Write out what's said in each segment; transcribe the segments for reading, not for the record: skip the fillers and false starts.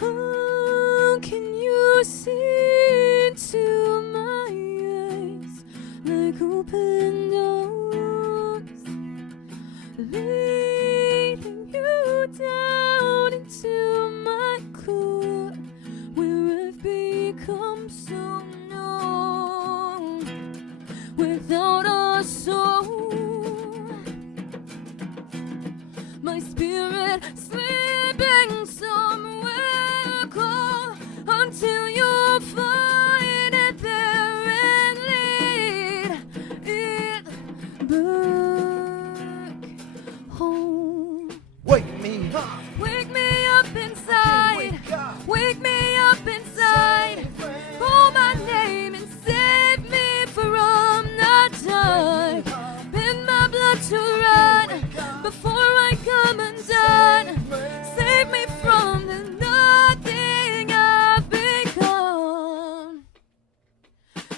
How can you see into my eyes like open doors, leading you down into my core, where I've become so numb without a soul. My spirit sleeping somewhere cold until you find it there and lead it back home. Wake me up. Wake me up inside. Wake up. Wake me up inside. Call my name and save me from the dark. In my blood to run before I come undone. Save me from the nothing I've become.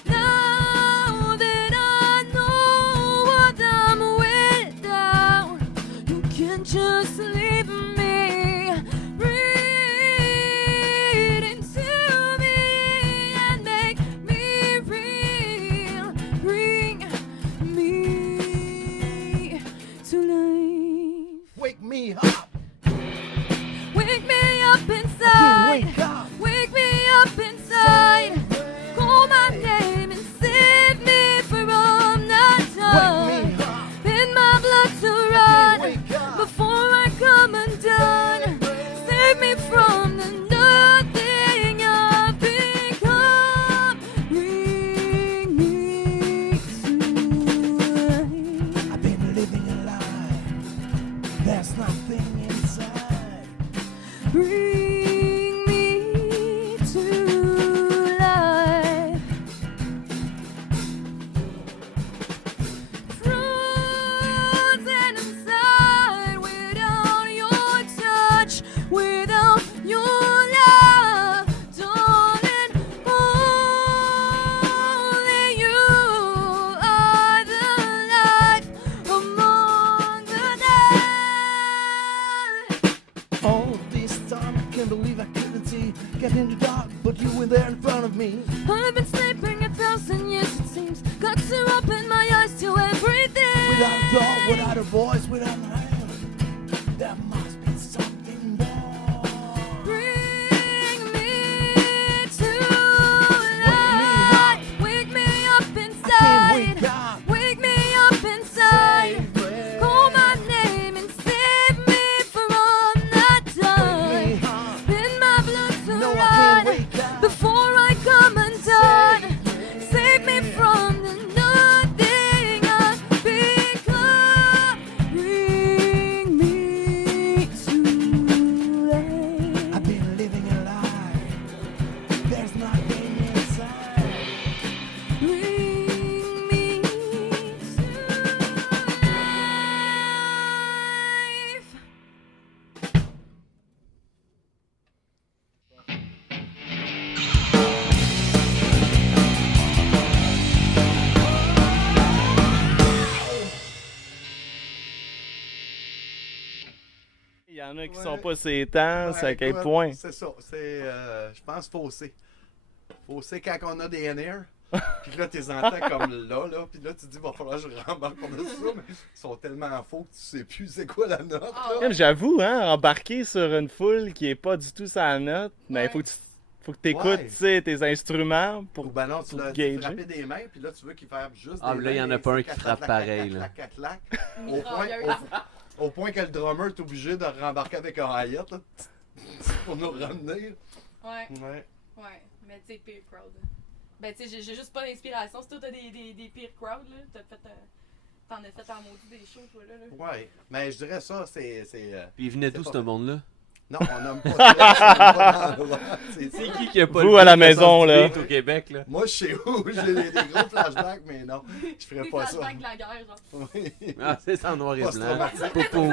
Now that I know what I'm without, you can just leave me. Breathe into me and make me real. Bring me to life. Wake me up. Wake me up I inside. can't wake up. Wake me up inside. Call my name and save me from the dark. Wake me up. In my blood to I run can't wake up. before I come undone. Save me from the nothing I've become. Bring me to life. I've been living a lie. There's nothing inside. Bring me to life. Frozen inside without your touch, without your love, darling. Only you are the light among the dead. All this time I can't believe I couldn't see. Get in the dark, but you were there in front of me. I've been sleeping 1,000 years, it seems. Got to open my eyes to everything. Without a dog, without a voice, without a hand. There must be something more. Bring me to life. Wake me up I can't inside. wake up. Wake me up inside. Call my name and save me from the dark. Wake me up. In my blood to No, I run can't wake up. before I come undone. Save me from the nothing I've become. Bring me to life. I've been living a lie. There's nothing inside. Bring me to life. Il y en a qui Ouais. sont pas ces temps, c'est à quel écoute, point. C'est ça. C'est, je pense, faussé. Faussé quand on a des NR. Puis là, t'es entends comme là. Puis là, tu te dis, va falloir que je rembarque par-dessus ça. Mais ils sont tellement faux que tu sais plus c'est quoi la note. là. Même, j'avoue, hein, embarquer sur une foule qui est pas du tout sa note, mais il Ouais. faut que tu écoutes Ouais. tu sais, tes instruments Ou pour. ben non, tu pour l'as gager. frappé des mains, puis là, tu veux qu'il fasse juste Ah, des mais là, il y en mains, a pas et un qui c'est frappe clac, pareil, clac, là. clac, clac, clac. Mitrailleuse. Au point que le drummer est obligé de rembarquer avec un hi-hat là, pour nous ramener. Ouais, Ouais. ouais. Mais tu sais, peer crowd. Ben, tu sais, j'ai juste pas d'inspiration. Si toi, t'as des peer crowd, là, t'en as fait en maudit des shows, toi, là. Ouais. Mais je dirais ça, c'est. Puis il venait d'où, C'est ce pas- monde-là? Non, on nomme pas ça. C'est pas dans le- C'est qui a pas Vous, le à la goût de maison, sortir là. vite au Québec, là? Moi, je sais où, j'ai des gros flashbacks, mais non, je ferais Des pas ça. flashbacks de la guerre, genre. Oui. Ah, c'est en noir et blanc. Post-traumatique. Poupou.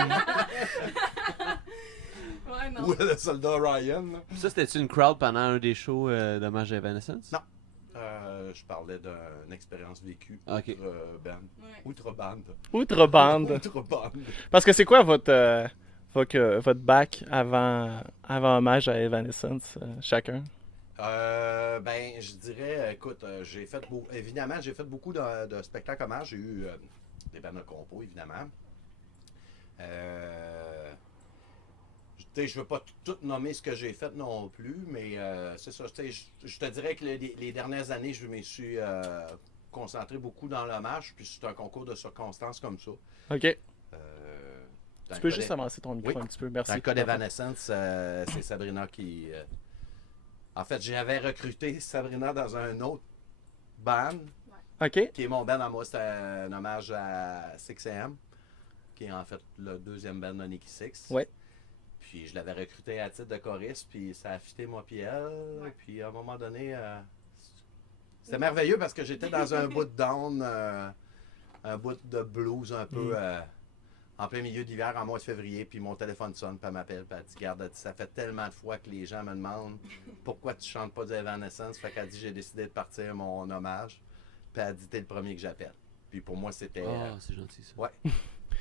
Ouais, non. Ou le soldat Ryan. Là. Ça, c'était-tu une crowd pendant un des shows d'Hommage à Evanescence? Non. Je parlais d'une expérience vécue Ok. outre-band. Ouais. Outre-bande. Outre-bande. Outre-bande. Parce que c'est quoi votre bac avant hommage à Evanescence, chacun? Ben, je dirais, écoute, évidemment, j'ai fait beaucoup de spectacles hommages. J'ai eu des bandes de compo, évidemment. Je veux pas tout nommer ce que j'ai fait non plus, mais c'est ça. Je te dirais que les dernières années, je me suis concentré beaucoup dans l'hommage, puis c'est un concours de circonstances comme ça. OK. Dans Tu peux le cas juste avancer ton micro Oui. un petit peu, merci. Dans le cas d'Evanescence, c'est Sabrina qui... En fait, j'avais recruté Sabrina dans un autre band, OK. qui est mon band à moi. C'est un hommage à 6am, qui est en fait le deuxième band de Nikki Sixx. Ouais. Puis je l'avais recruté à titre de choriste, puis ça a fité moi puis elle. Puis à un moment donné, c'était merveilleux parce que j'étais dans un bout de down, un bout de blues un peu en plein milieu d'hiver, en mois de février, puis mon téléphone sonne, puis elle m'appelle, puis elle dit, garde, ça fait tellement de fois que les gens me demandent pourquoi tu chantes pas d'Evanescence. Fait qu'elle dit, j'ai décidé de partir mon hommage, puis elle dit, t'es le premier que j'appelle. Puis pour moi, c'était... Ah, c'est gentil ça. Ouais.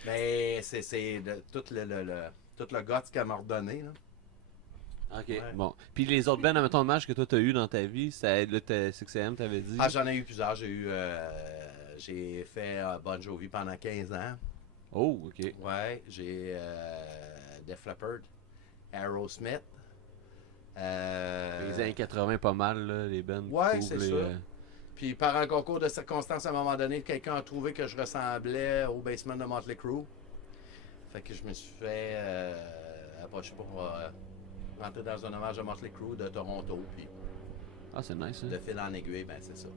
Mais c'est tout le guts qu'elle m'a redonné, là. Ok, Ouais. bon. Puis les autres bands, mettons, hommage que toi t'as eu dans ta vie, ça là, 6am, t'avais dit. Ah, j'en ai eu plusieurs. J'ai fait Bon Jovi pendant 15 ans. Oh, ok. Ouais, j'ai Def Leppard, Aerosmith. Les années 80, pas mal, là, les bands. Ouais, cool, c'est les, ça. Puis par un concours de circonstances, à un moment donné, quelqu'un a trouvé que je ressemblais au basement de Motley Crue. Fait que je me suis fait approcher pour rentrer dans un hommage à Motley Crue de Toronto. Puis Ah, c'est nice, de hein. fil en aiguille, ben c'est ça.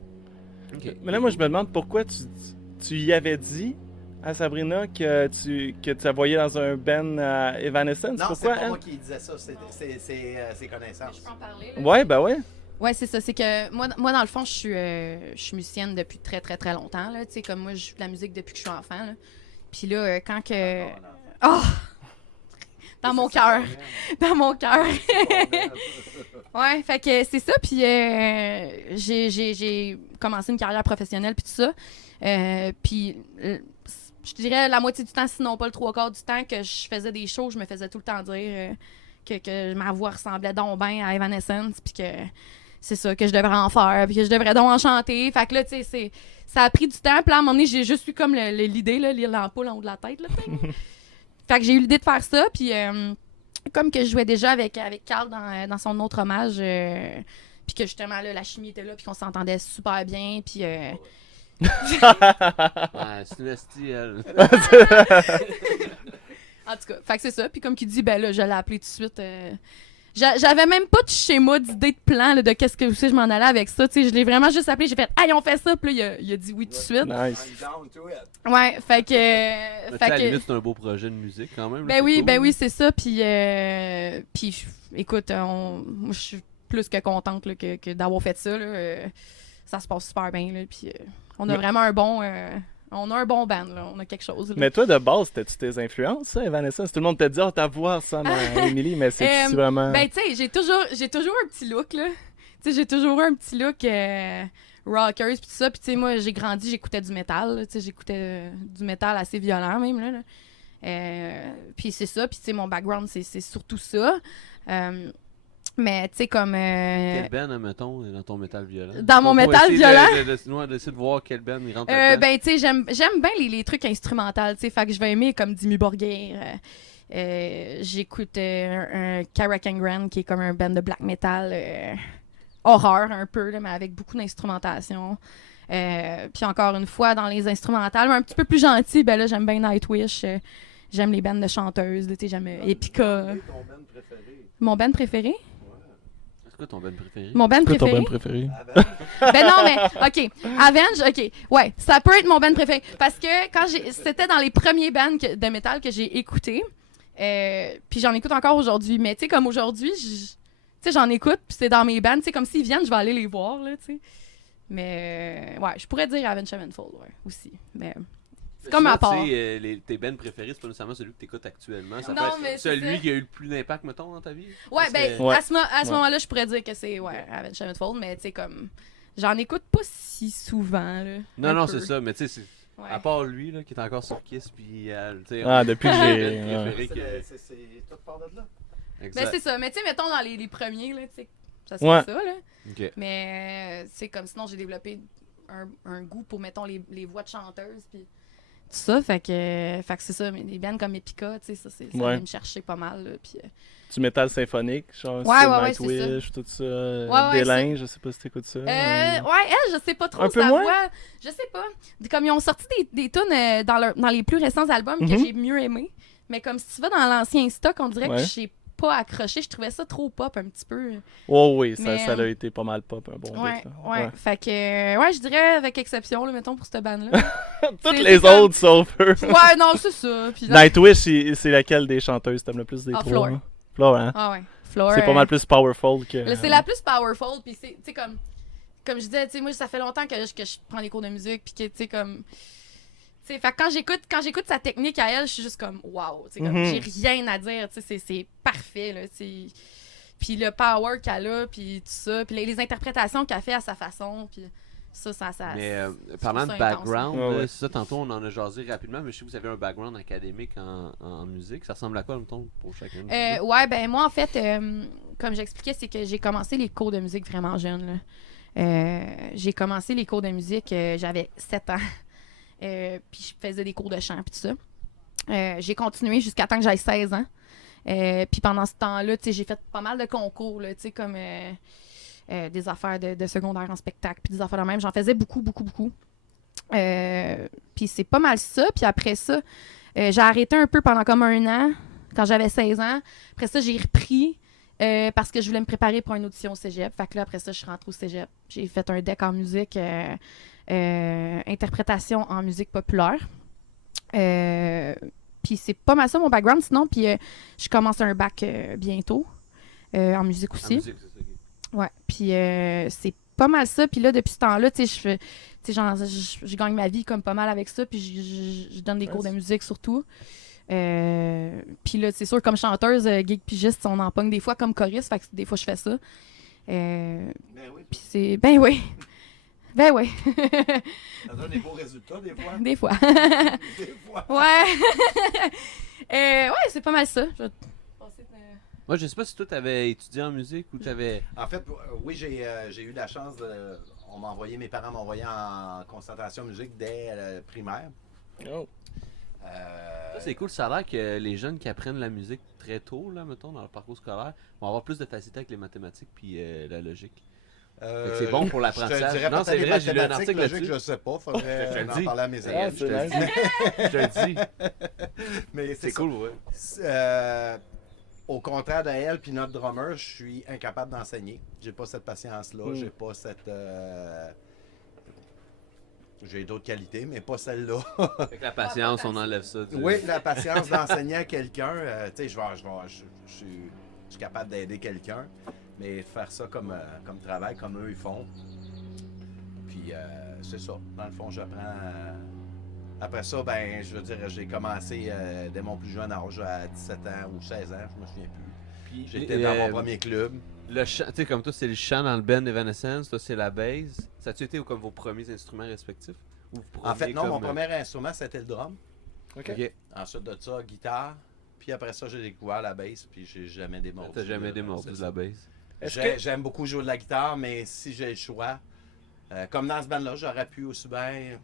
Ok. Mais là, moi, je me demande pourquoi tu y avais dit à Sabrina que tu la voyais dans un band à Evanescence. Non, c'est Pourquoi pas elle? moi qui disais ça, c'est ses Je connaissances. peux en parler. Là. Ouais, ben ouais. Ouais, c'est ça. C'est que moi, dans le fond, je suis musicienne depuis très, très, très longtemps. Là. Tu sais, comme moi, je joue de la musique depuis que je suis enfant. Là. Puis là, quand que... Oh! Dans mon cœur. Dans mon cœur. Ouais, fait que c'est ça. Puis j'ai commencé une carrière professionnelle, puis tout ça. Puis je dirais la moitié du temps, sinon pas le trois quarts du temps, que je faisais des shows, je me faisais tout le temps dire que ma voix ressemblait donc bien à Evanescence, puis que c'est ça, que je devrais en faire, puis que je devrais donc en chanter. Fait que là, tu sais, ça a pris du temps. Puis là, à un moment donné, j'ai juste eu comme l'idée, là, lire l'ampoule en haut de la tête. Là, fait que j'ai eu l'idée de faire ça. Puis comme que je jouais déjà avec Carl dans son autre hommage, puis que justement, là, la chimie était là, puis qu'on s'entendait super bien. Puis... Ouais, c'est une esti, elle. En tout cas, fait que c'est ça. Puis comme qu'il dit, ben là, je l'ai appelé tout de suite. J'avais même pas de schéma, d'idée de plan là, de qu'est-ce que je m'en allais avec ça. Tu sais, je l'ai vraiment juste appelé, j'ai fait « Hey, on fait ça! » Puis là, il a dit oui tout de suite. Nice. I'm down to it. Ouais, fait que... Mais tu sais, à la que limite, c'est un beau projet de musique quand même. là, ben c'est oui, cool. c'est ça. Puis écoute, moi, je suis plus que contente là, que d'avoir fait ça. Là. Ça se passe super bien. Là, puis on a vraiment un bon... on a un bon band, là. On a quelque chose. Là. Mais toi, de base, c'était-tu tes influences, ça, Evanescence? Tout le monde te dit, oh, ta voix ressemble à Emily, mais c'est vraiment... Ben, tu sais, j'ai toujours un petit look, là. Tu sais, j'ai toujours eu un petit look rockers, pis tout ça. Puis, tu sais, moi, j'ai grandi, j'écoutais du métal. Tu sais, j'écoutais du métal assez violent, même, là. Puis c'est ça. Puis, tu sais, mon background, c'est surtout ça. Mais, tu sais, comme... Quel band, admettons, dans ton métal violent? Dans mon On va métal essayer violent? d'essayer de voir quel band il rentre là-dedans. Ben, tu sais, j'aime bien les trucs instrumentaux, tu sais, fait que je vais aimer comme Dimmu Borgir. J'écoute un Caracan Grand, qui est comme un band de black metal horreur un peu, là, mais avec beaucoup d'instrumentation. Puis encore une fois, dans les instrumentales, mais un petit peu plus gentil, ben là, j'aime bien Nightwish. J'aime les bands de chanteuses, là, tu sais, j'aime Epica. Ton band préféré? Mon band préféré? C'est quoi ton band préféré? Mon band C'est quoi ton préféré? band préféré? Ben non, mais, OK. Avenge, OK. Ouais, ça peut être mon band préféré. Parce que c'était dans les premiers bands de métal que j'ai écoutés. Puis j'en écoute encore aujourd'hui. Mais tu sais, comme aujourd'hui, j'en écoute, puis c'est dans mes bands. Tu sais, comme s'ils viennent, je vais aller les voir, là, tu sais. Mais, ouais, je pourrais dire Avenged Sevenfold, ouais, aussi. Mais... C'est comme à part. Tu sais, tes bands préférés, c'est pas nécessairement celui que t'écoutes actuellement. Ça Non, peut mais être c'est celui ça. qui a eu le plus d'impact, mettons, dans ta vie. Ouais, ben, Ouais. à ce moment-là, je pourrais dire que c'est, Avenged Sevenfold, mais tu sais, comme, j'en écoute pas si souvent, là. Non, Un non, peu. c'est ça, mais tu sais, Ouais. À part lui, là, qui est encore sur Kiss, puis tu sais, Ah, depuis que j'ai. préféré ouais. que- C'est tout part de là. Ben, Exact. c'est ça. Mais tu sais, mettons dans les premiers, là, tu sais, ça Ouais. serait ça, là. Ok. Mais c'est comme sinon, j'ai développé un goût pour, mettons, les voix de chanteuses, puis tout ça. Fait que c'est ça. Mais des bands comme Epica, tu sais, ça Ouais. vient me chercher pas mal, là. Puis, Du métal symphonique, genre Ouais, style ouais, ouais, Nightwish, tout ça. ouais, Délin, je sais pas si t'écoutes ça. ouais, elle, je sais pas trop Un peu sa moins? voix. Je sais pas. Comme ils ont sorti des tunes dans les plus récents albums que Mhm. j'ai mieux aimé. Mais comme si tu vas dans l'ancien stock, on dirait Ouais. que j'ai pas accroché. Je trouvais ça trop pop un petit peu. Oh oui, ça, Mais, ça a été pas mal pop un bon Ouais, bout, là. ouais. Fait que, ouais, je dirais avec exception, là, mettons, pour cette bande-là. Toutes C'est les comme- autres sauf eux. Ouais, non, c'est ça. Puis là- Nightwish, c'est laquelle des chanteuses t'aimes le plus des Ah, trois? Floor. Hein? Floor, hein? Ah ouais. Floor. C'est pas mal plus powerful que. C'est la plus powerful, puis c'est, tu sais, comme je disais, tu sais, moi, ça fait longtemps que je prends des cours de musique, puis que, tu sais, comme. Tu sais, fait que quand j'écoute sa technique à elle, je suis juste comme, wow, tu sais, comme, Mhm. j'ai rien à dire, tu sais, c'est parfait, là, tu sais. Puis le power qu'elle a, puis tout ça, puis les interprétations qu'elle fait à sa façon, puis ça. Mais je parlant trouve de ça intense, background, là. Ouais, ouais. c'est ça, tantôt on en a jasé rapidement, mais je sais que vous avez un background académique en musique. Ça ressemble à quoi, mettons, pour chacun de vous? Ouais, ben moi, en fait, comme j'expliquais, c'est que j'ai commencé les cours de musique vraiment jeune. Là. J'ai commencé les cours de musique, j'avais 7 ans. Puis je faisais des cours de chant, puis tout ça. J'ai continué jusqu'à temps que j'aille 16 ans. Puis pendant ce temps-là, tu sais, j'ai fait pas mal de concours, là, tu sais, comme des affaires de secondaire en spectacle, puis des affaires de même. J'en faisais beaucoup. Puis c'est pas mal ça. Puis après ça, j'ai arrêté un peu pendant comme 1 an, quand j'avais 16 ans. Après ça, j'ai repris parce que je voulais me préparer pour une audition au cégep. Fait que là, après ça, je suis rentrée au cégep. J'ai fait un deck en musique, interprétation en musique populaire. Puis c'est pas mal ça mon background. Sinon, puis je commence un bac bientôt en musique En aussi. musique, c'est ça. Ok. Ouais, puis c'est pas mal ça. Puis là, depuis ce temps-là, tu sais, je gagne ma vie comme pas mal avec ça. Puis je donne des cours de musique surtout. Puis là, c'est sûr, comme chanteuse, gig pigiste, on en pogne des fois comme choriste. Fait que des fois, je fais ça. Ben oui, Puis c'est... Ben oui. Ben oui. ça donne des beaux résultats des fois. Des fois. Des fois. Ouais. Ouais, c'est pas mal ça. Je vais passer de- Moi, je sais pas si toi, t'avais étudié en musique ou t'avais. En fait, oui, j'ai eu la chance de. Mes parents m'ont envoyé en concentration musique dès le primaire. Oh. Ça, c'est cool. Ça a l'air que les jeunes qui apprennent la musique très tôt, là, mettons, dans leur parcours scolaire, vont avoir plus de facilité avec les mathématiques puis la logique. Fait que c'est bon pour l'apprentissage. Je te dirais Non, peut-être c'est les vrai, j'ai lu un mathématiques, article logique, là-dessus. je sais pas, Je faudrait te le en dis. parler à mes Ah, amis. c'est nice. Je te le dis. Mais C'est ça. cool, ouais. Au contraire d'elle puis notre drummer, je suis incapable d'enseigner. J'ai pas cette patience-là, Mm. j'ai pas cette. J'ai d'autres qualités, mais pas celle-là. Avec la patience, on enlève ça. Oui, la patience d'enseigner à quelqu'un, tu sais, je suis capable d'aider quelqu'un, mais faire ça comme travail, comme eux ils font. Puis c'est ça. Dans le fond, j'apprends. Après ça, ben, je veux dire, j'ai commencé dès mon plus jeune âge, à 17 ans ou 16 ans, je me souviens plus. Puis, J'étais dans mon premier club. Le chant, tu sais, comme toi, c'est le chant dans le band Evanescence, toi, c'est la bass. Ça a-tu été comme vos premiers instruments respectifs? Ou En fait, non, mon comme, premier instrument, c'était le drum. Ok. Ok. Ensuite de ça, guitare. Puis après ça, j'ai découvert la bass, puis j'ai jamais démordu. T'as jamais démordu C'est de ça. la bass. Est-ce que. J'aime beaucoup jouer de la guitare, mais si j'ai le choix, comme dans ce band-là, j'aurais pu aussi bien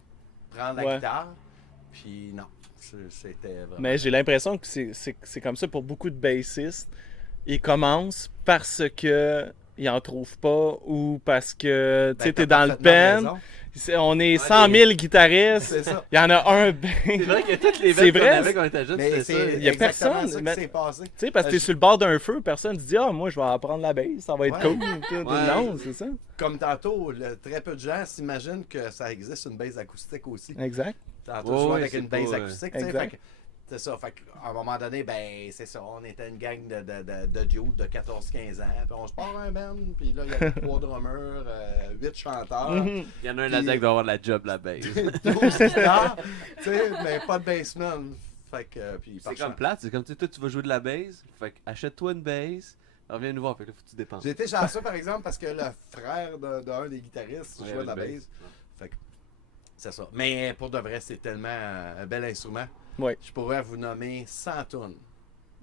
prendre la Ouais. guitare. Puis non, c'était vraiment. Mais j'ai l'impression que c'est comme ça pour beaucoup de bassistes. Ils commencent parce que ils en trouvent pas ou parce que tu sais, t'es dans le band. On est 100 000 guitaristes. C'est ça. Il y en a un band. C'est vrai que toutes les C'est bands qu'on vrai, avait quand on était jeunes, Mais c'était ça. c'est Il y a exactement personne, ça mais- qui s'est passé. Tu sais, parce que t'es sur le bord d'un feu, personne se dit ah, moi je vais apprendre la bass, ça va être Ouais. cool. Ouais. Non, c'est ça. Comme tantôt, très peu de gens s'imaginent que ça existe une bass acoustique aussi. Exact. Tantôt, Ouais, je jouais ouais, avec c'est une bass pas, acoustique, tu sais. exact. Fait que c'est ça. Fait qu'à un moment donné, ben, c'est ça. On était une gang de dudes de 14-15 ans. Puis on se part un band. Puis là, il y avait 3 drummers, 8 chanteurs. Mhm. Il y en a un Puis- là-dedans qui doit avoir de la job, la bass. 12 guitares, tu sais, mais pas de bassman. Fait que, puis C'est comme plate, c'est comme tu sais, toi tu vas jouer de la bass, fait que achète-toi une bass, reviens nous voir, fait que là faut que tu dépenses. J'ai été chanceux, par exemple, parce que le frère d'un des guitaristes Ouais, jouait de la une bass. Fait que c'est ça. Mais pour de vrai, c'est tellement un bel instrument. Oui. Je pourrais vous nommer 100 tunes.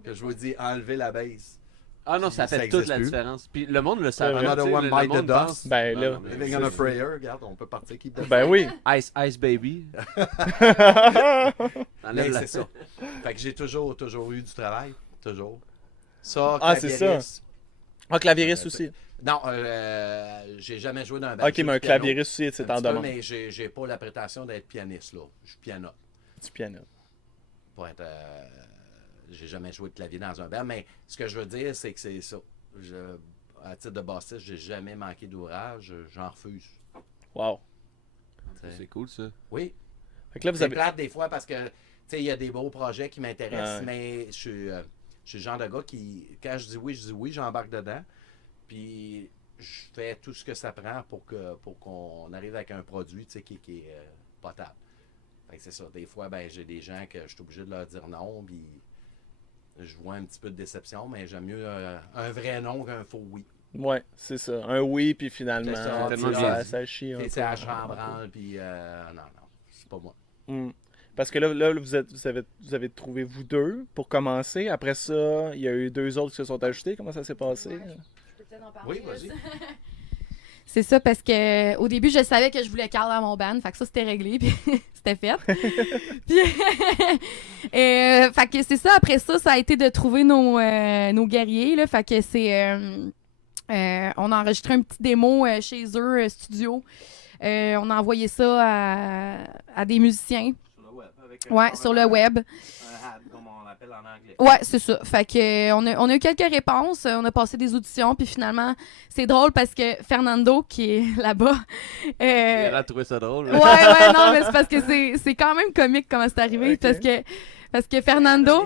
Que je vous dis, enlever la bass. Ah non, ça Ça fait toute existe la plus. différence. Puis le monde le savait. Another tu sais, one le bite the monde dust. pense- Ben, Non, là. non, mais Living on a Prayer, regarde, on peut partir qui Ben oui. Ice, Ice Baby. Mais c'est ça. Fait que j'ai toujours eu du travail. Toujours. Ça, Ah, c'est ça. clavieriste. Ah, clavieriste aussi. Non, j'ai jamais joué dans un band. Ok, Je joue mais un du piano clavieriste aussi, c'est un en petit peu, demande. mais j'ai pas la prétention d'être pianiste, là. Je suis piano. Du piano. Pour être, j'ai jamais joué de clavier dans un band, mais ce que je veux dire, c'est que c'est ça. À titre de bassiste, j'ai jamais manqué d'ouvrage. J'en refuse. Wow. C'est cool ça. Oui. Fait que là, vous C'est avez. plate des fois parce que, tu sais, il y a des beaux projets qui m'intéressent, Ouais. mais je suis le genre de gars qui, quand je dis oui, j'embarque dedans. Puis je fais tout ce que ça prend pour qu'on arrive avec un produit, tu sais, qui est potable. Fait que c'est ça. Des fois, ben, j'ai des gens que je suis obligé de leur dire non, puis je vois un petit peu de déception, mais j'aime mieux un vrai non qu'un faux oui. Ouais, c'est ça. Un oui, puis finalement, C'est ça, tu tellement sais, bien ça chie un Tu sais, peu. c'est à chambranle, puis non, c'est pas moi. Hmm. Parce que là vous avez trouvé vous deux pour commencer. Après ça, il y a eu deux autres qui se sont ajoutés. Comment ça s'est passé? Ouais. Je peux peut-être en parler, Oui, vas-y. là. C'est ça, parce que au début, je savais que je voulais Carl dans mon band, fait que ça, c'était réglé, puis c'était fait. Puis, fait que c'est ça, après ça, ça a été de trouver nos guerriers, là, fait que c'est... on a enregistré un petit démo chez eux, studio. On a envoyé ça à des musiciens. Sur le web. Avec Ouais, sur le web. Un hat, comme on l'appelle en anglais. Ouais, c'est ça. Fait que on a eu quelques réponses, on a passé des auditions, puis finalement, c'est drôle parce que Fernando, qui est là-bas... Elle a trouvé ça drôle. ouais, non, mais c'est parce que c'est quand même comique comment c'est arrivé, Ok. parce que Fernando...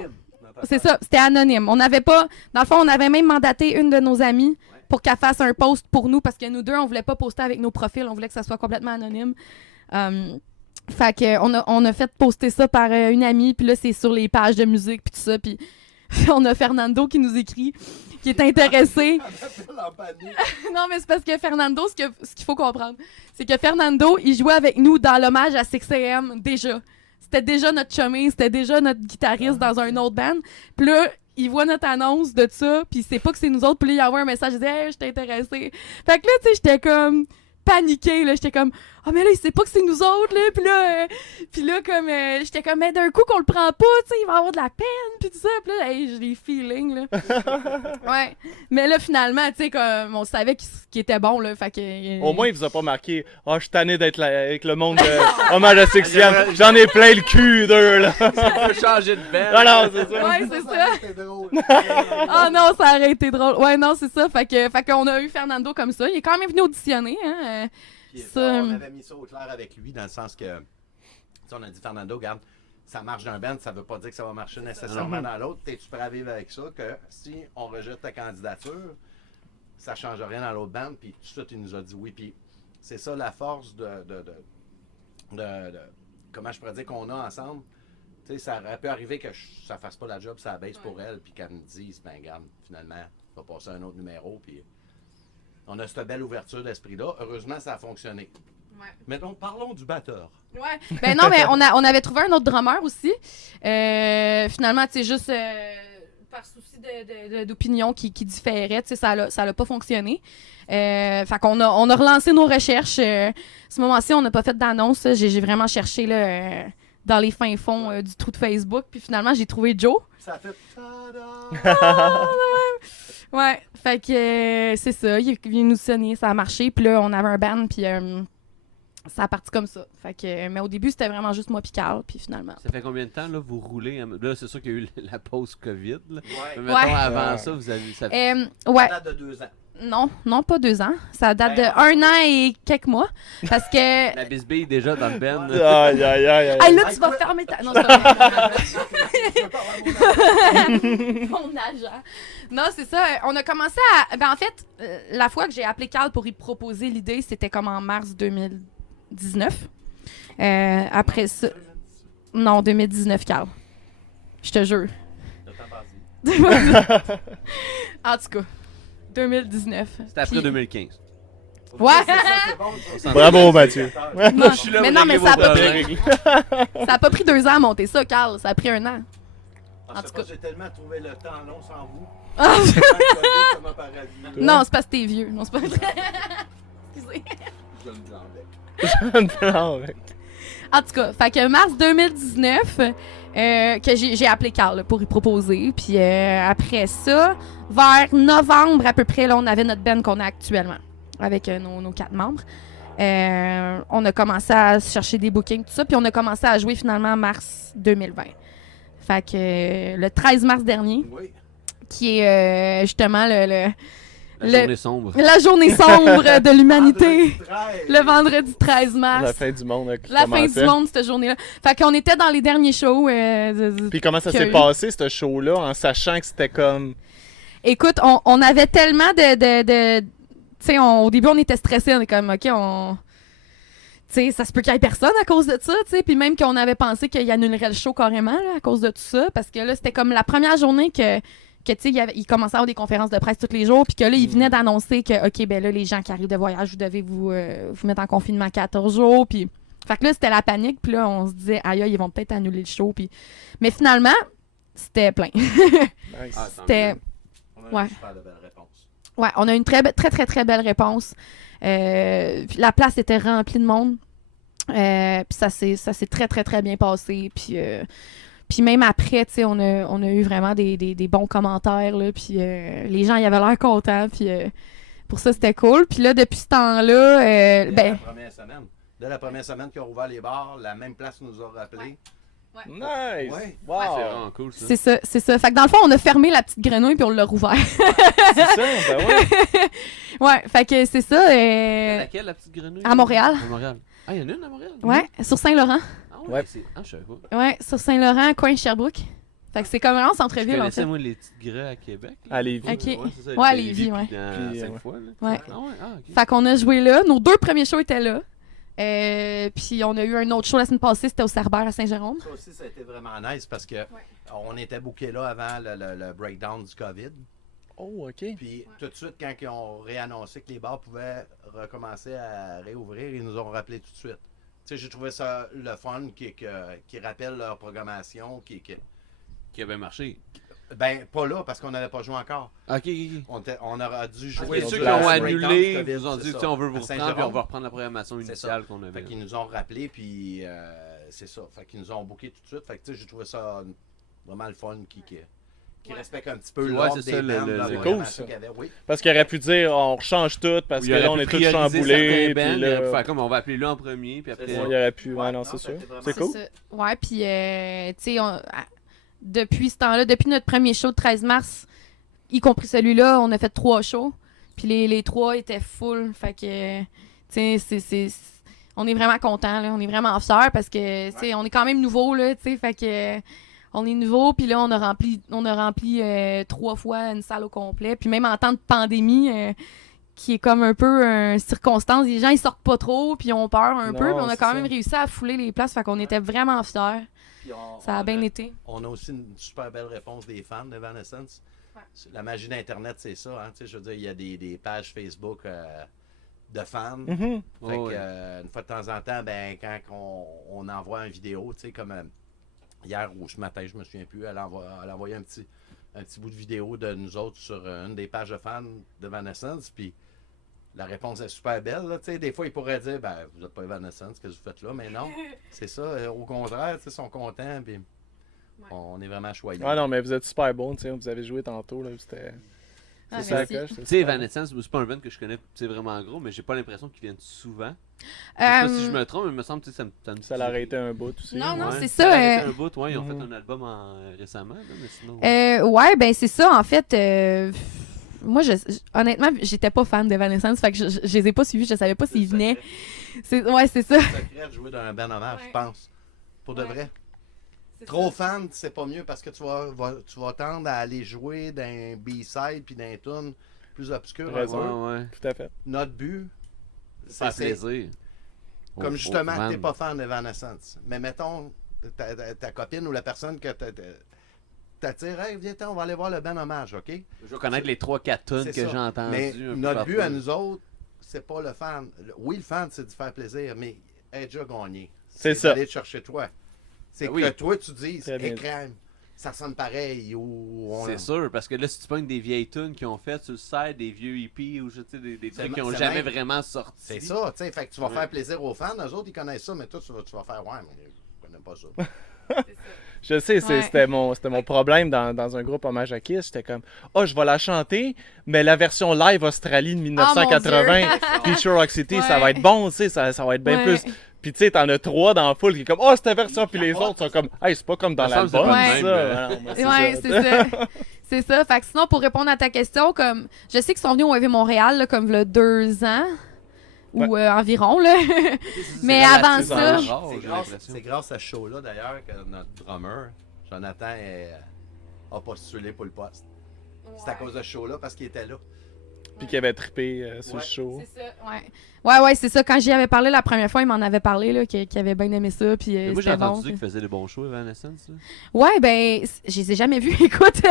C'est ça, c'était anonyme. On n'avait pas... Dans le fond, on avait même mandaté une de nos amies pour qu'elle fasse un post pour nous, parce que nous deux, on voulait pas poster avec nos profils, on voulait que ça soit complètement anonyme. Fait que on a fait poster ça par une amie, puis là, c'est sur les pages de musique, puis tout ça, puis on a Fernando qui nous écrit, qui est intéressé. Non, mais c'est parce que Fernando, ce qu'il faut comprendre, c'est que Fernando, il jouait avec nous dans l'hommage à 6am déjà. C'était déjà notre chummy, c'était déjà notre guitariste dans un autre band. Puis là, il voit notre annonce de ça, puis il sait pas que c'est nous autres, puis là, il envoie un message, il dit « Hey, je t'ai intéressé. » Fait que là, tu sais, j'étais comme paniquée, là, j'étais comme « Ah, mais là, il sait pas que c'est nous autres, là. » Puis là, comme, j'étais comme « Mais d'un coup, qu'on le prend pas, tu sais, il va avoir de la peine, puis tout ça. » Puis là, hey, j'ai des feelings, là. Ouais. Mais là, finalement, tu sais, comme, on savait qu'il était bon, là, fait que... Au moins, il vous a pas marqué « Ah, je suis tanné d'être là avec le monde de hommage à Sixtième. J'en ai plein le cul d'eux, là. » On peut changer de band. Non, non, c'est ça. Ouais, c'est ça. C'est drôle. Ah non, ça aurait été drôle. Ouais, non, c'est ça. Fait qu'on a eu Fernando comme ça. Il est quand même venu auditionner, hein. Puis, Ça- on avait mis ça au clair avec lui, dans le sens que, tu sais, on a dit, Fernando, regarde, ça marche d'un band, ça veut pas dire que ça va marcher nécessairement dans l'autre. T'es-tu prêt à vivre avec ça, que si on rejette ta candidature, ça change rien dans l'autre band, puis tout de suite, il nous a dit oui. Puis c'est ça la force de comment je pourrais dire qu'on a ensemble. Tu sais, ça aurait pu arriver que ça fasse pas la job, ça baisse pour elle, puis qu'elle me dise, ben regarde, finalement, on va passer à un autre numéro, puis on a cette belle ouverture d'esprit-là. Heureusement, ça a fonctionné. Ouais. Mettons, parlons du batteur. Ouais. Ben non, mais on avait trouvé un autre drummer aussi. Finalement, tu sais, juste par souci d'opinion qui différait, tu sais, ça l'a pas fonctionné. Fait qu'on a relancé nos recherches. Ce moment-ci, on n'a pas fait d'annonce. J'ai vraiment cherché là, dans les fins fonds du trou de Facebook. Puis finalement, j'ai trouvé Joe. Ça a fait tada! Ouais, fait que c'est ça. Il est venu nous sonner, ça a marché. Puis là, on avait un band, puis ça a parti comme ça. Fait que, mais au début, c'était vraiment juste moi, puis Carl, puis finalement. Ça fait combien de temps là vous roulez? Là, c'est sûr qu'il y a eu la pause COVID. Là. Ouais. Mais mettons, Ouais. avant ça, vous avez. Ça... Ouais, Ça date de 2 ans. non, pas 2 ans. Ça date de Ben, 1 an et quelques mois. Parce que. La bisbille déjà dans le band. là. Aïe, aïe, aïe, aïe. Ah là, tu Ah, vas écoute. fermer ta. Non, c'est pas vrai. Je peux parler à mon agent. Mon agent. Non, c'est ça. On a commencé à. Ben, en fait, la fois que j'ai appelé Carl pour y proposer l'idée, c'était comme en mars 2019. Après ça. Non, 2019, Carl. Je te jure. Le temps passé. En tout cas, 2019. C'était après Puis- 2015. Ouais. C'est ça, c'est bon, ça. Bravo, Mathieu. Non, Je suis là mais pour non, mais régler ça a, vos pas problèmes. pris, ça a pas pris 2 ans à monter ça, Carl. Ça a pris 1 an. En En tout tout cas, cas. j'ai tellement trouvé le temps long sans vous. Ah, Ça m'a paradis. non, c'est parce que t'es vieux. Non, c'est pas vrai. Excusez. Je le blanc. Non, mec. En tout cas, fait que mars 2019, que j'ai appelé Carl là, pour y proposer. Puis après ça, vers novembre à peu près, là, on avait notre band qu'on a actuellement, avec nos 4 membres. On a commencé à chercher des bookings, tout ça, puis on a commencé à jouer finalement en mars 2020. Fait que le 13 mars dernier, Oui. qui est justement La journée sombre. la journée sombre de l'humanité. Vendredi 13. Le vendredi 13 mars. La fin du monde qui La fin commençait. du monde, cette journée-là. Fait qu'on était dans les derniers shows. Puis comment ça qu'il y a s'est eu. passé, ce show-là, en sachant que c'était comme... Écoute, on avait tellement de tu sais, au début, on était stressés. On est comme, OK, tu sais, ça se peut qu'il y ait personne à cause de ça, tu sais. Puis même qu'on avait pensé qu'il annulerait le show carrément, là, à cause de tout ça. Parce que là, c'était comme la première journée que tu sais, il commençait à avoir des conférences de presse tous les jours. Puis que là, il venait d'annoncer que, OK, ben là, les gens qui arrivent de voyage, vous devez vous mettre en confinement 14 jours. Puis, fait que là, c'était la panique. Puis là, on se disait, aïe, ils vont peut-être annuler le show. Puis... Mais finalement, c'était plein. Nice. Ah, tant C'était... mieux. On a Ouais. une super de belle réponse. Ouais, on a une très, très, très, très belle réponse. Puis la place était remplie de monde. Puis ça s'est très, très, très bien passé. Puis même après, tu sais, on a eu vraiment des bons commentaires, là. Puis les gens, ils avaient l'air contents. Puis pour ça, c'était cool. Puis là, depuis ce temps-là, Dès la première semaine qu'ils ont ouvert les bars, la même place nous a rappelé. Nice! Ouais. Wow! C'est vraiment cool, ça. c'est ça, c'est ça. Fait que dans le fond, on a fermé la petite grenouille puis on l'a rouvert. C'est ça, ben ouais. Ouais, fait que c'est ça. Laquelle, la petite grenouille? À Montréal. À Montréal. Ah, il y en a une à Montréal? Ouais, sur Saint-Laurent. Ah ouais? Ouais. Ah, je savais pas. Ouais, sur Saint-Laurent, coin Sherbrooke. Fait que c'est comme vraiment Je centre-ville, en connaissais, fait. moi, les petites grès à Québec. là. À Lévis. Ok. Ouais, c'est ça, Ouais, à à Lévis, ouais. Puis Puis, cinq ouais. fois, là. Ouais. Ah ouais, ah, ok. Fait qu'on a joué là. Nos 2 premiers shows étaient là. Puis on a eu un autre show la semaine passée, c'était au Cerbère à Saint-Jérôme. Ça aussi, ça a été vraiment nice parce que on était bookés là avant le breakdown du COVID. Oh, OK. Puis tout de suite, quand ils ont réannoncé que les bars pouvaient recommencer à réouvrir, ils nous ont rappelé tout de suite. Tu sais, j'ai trouvé ça le fun qui rappelle leur programmation, Qui a bien marché. Ben, pas là, parce qu'on n'avait pas joué encore. Ok, ok. On aura dû Ah, jouer ceux sur qui le ont breakdown annulé, du COVID, ils nous ont c'est dit, ça, tu sais, on veut à vous reprendre, Saint-Jérôme. puis on va reprendre la programmation C'est initiale ça. qu'on avait. Fait qu'ils nous ont rappelé, puis c'est ça. Fait qu'ils nous ont booké tout de suite. Fait que tu sais, j'ai trouvé ça vraiment le fun qui respecte un petit peu Ouais, l'ordre c'est des ça, bands, le- la c'est programmation cool, ça. qu'il y avait. Oui. Parce qu'il aurait pu dire, on rechange tout, parce Ou que il là, aurait on est pu tous prioriser chamboulés. certains bands, Puis il aurait pu là, faire comme on va appeler lui en premier, puis après. C'est il aurait pu. Ouais, Ouais, non, non, c'est ça a sûr. été vraiment C'est cool. ça. Ouais, puis, tu sais, depuis ce temps-là, depuis notre premier show de 13 mars, y compris celui-là, on a fait 3 shows. Puis les 3 étaient full. Fait que, tu sais, on est vraiment contents, là. On est vraiment fiers parce que, tu sais, on est quand même nouveau, là, tu sais. Fait que, on est nouveau. Puis là, on a rempli 3 fois une salle au complet. Puis même en temps de pandémie, qui est comme un peu une circonstance, les gens, ils sortent pas trop, puis ils ont peur un Non, peu. Puis on a c'est quand ça. même réussi à fouler les places. Fait qu'on était vraiment fiers. Puis Ça a bien été. On a aussi une super belle réponse des fans d'Evanescence. Ouais. La magie d'Internet, c'est ça. Hein? Tu sais, je veux dire, il y a des pages Facebook de fans. Mhm. Fait Oh, que, ouais. une fois de temps en temps, ben, quand on envoie une vidéo, tu sais, comme hier ou ce matin, je me souviens plus, elle a envoyé un petit bout de vidéo de nous autres sur une des pages de fans de Evanescence, puis la réponse est super belle. Là, tu sais, des fois, ils pourraient dire, ben, vous n'êtes pas Evanescence, qu'est-ce que vous faites là? Mais non, c'est ça. Au contraire, tu sais, ils sont contents, puis on est vraiment choyés. Ah non, mais vous êtes super bon, tu sais. Vous avez joué tantôt, là. C'était. Ah, C'est ça la merci. coche. Tu sais, Evanescence, c'est pas un band que je connais vraiment gros, mais j'ai pas l'impression qu'ils viennent souvent. Je sais pas si je me trompe, mais il me semble que ça me Ça l'a arrêté un bout aussi. Non, non, Ouais. c'est Ça ça. a arrêté un bout, ouais, ils ont Mhm. fait un album récemment, là, mais sinon. Ouais, ben c'est ça. En fait, moi, honnêtement, j'étais pas fan d'Evanescence. Fait que je les ai pas suivis. Je savais pas s'ils venaient. Ouais, c'est ça. C'est secret de jouer dans un band hommage, Ouais. je pense. Pour de Ouais. vrai. Trop fan, c'est pas mieux parce que tu vas tendre à aller jouer dans un B-side puis dans un tune plus obscur. Raison. un peu. Ouais. Tout à fait. Notre but, Faire c'est plaisir. comme justement Van. t'es pas fan d'Evanescence. Mais mettons ta copine ou la personne que t'attires, hey, viens, on va aller voir le band hommage, OK? Je veux connaître les 3-4 tonnes C'est que ça. j'ai entendues. Mais un peu notre partout. but à nous autres, c'est pas le fan. Oui, le fan, c'est de faire plaisir, mais être déjà gagné. C'est ça. D'aller te chercher toi. C'est Ben oui. que toi, tu dises, Très bien dit. crème, ça sonne pareil. Ou C'est sûr, parce que là, si tu pognes des vieilles tunes qu'ils ont faites sur le site, des vieux hippies ou des C'est trucs qui n'ont c'est jamais même- vraiment sorti. C'est ça, tu sais. Fait que tu vas Ouais. faire plaisir aux fans. Eux autres, ils connaissent ça, mais toi, tu vas faire, ouais, mais je connais pas ça. Je sais, Ouais. c'était mon problème dans un groupe hommage à Kiss. J'étais comme, oh, je vais la chanter, mais la version live Australie de 1980, Feature Rock City, ça Ouais. va être bon, tu sais, ça va être bien Ouais. plus. Puis tu sais, t'en as 3 dans la foule qui est comme, oh, cette version, puis les autres sont comme, hey, c'est pas comme dans Ça me semble l'album, que c'est ça. pas le même, Ouais, non, mais Ouais, c'est ça. C'est ça. Fait que sinon, pour répondre à ta question, comme je sais qu'ils sont venus au EV Montréal, là, comme le 2 ans ou environ, là. Mais avant relativement ça- rare, j'ai l'impression. C'est grâce à ce show-là, d'ailleurs, que notre drummer, Jonathan, a postulé pour le poste. C'est à cause de ce show-là, parce qu'il était là. Puis qui avait trippé sur Ouais. le show. C'est ça, ouais. Ouais, c'est ça. Quand j'y avais parlé la première fois, il m'en avait parlé, là, qu'il avait bien aimé ça, puis Mais moi, j'ai c'était bon. entendu qu'ils faisaient des bons shows, Evanescence. là. Ouais, ben, je les ai jamais vus, écoute.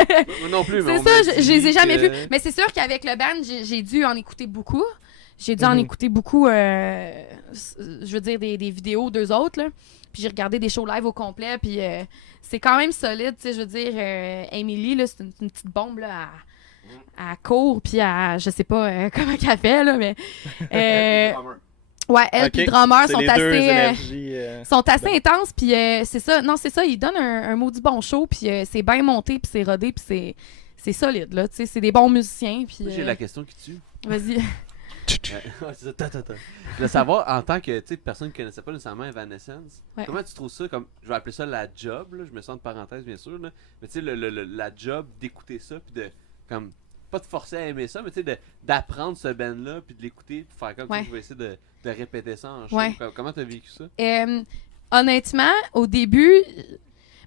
Moi non plus, mais C'est on ça, m'a je les ai dit jamais que- vus. Mais c'est sûr qu'avec le band, j'ai dû en écouter beaucoup. J'ai dû en Mhm. écouter beaucoup, je veux dire, des vidéos d'eux autres, là. Puis j'ai regardé des shows live au complet, puis c'est quand même solide, tu sais, je veux dire, Emily, là, c'est une petite bombe, là, à court, puis à, je sais pas comment qu'elle fait, là, mais... ouais, elle Ok, puis le drummer c'est sont les deux assez... énergies. sont assez intenses, puis c'est ça. Non, c'est ça, ils donnent un maudit bon show, puis c'est bien monté, puis c'est rodé, puis c'est solide, là. Tu sais, c'est des bons musiciens, puis... Moi, j'ai la question qui tue. Vas-y. Ouais, c'est ça. Je voulais savoir, en tant que personne qui connaissait pas nécessairement Evanescence, Ouais. comment tu trouves ça, comme je vais appeler ça la job, là, je me sens de parenthèse bien sûr, là, mais tu sais, la job d'écouter ça, puis de, comme, pas te forcer à aimer ça, mais tu sais, d'apprendre ce band-là, puis de l'écouter, puis faire comme Ouais. tu vas essayer de répéter ça en show. Ouais. Comment t'as vécu ça? Honnêtement, au début,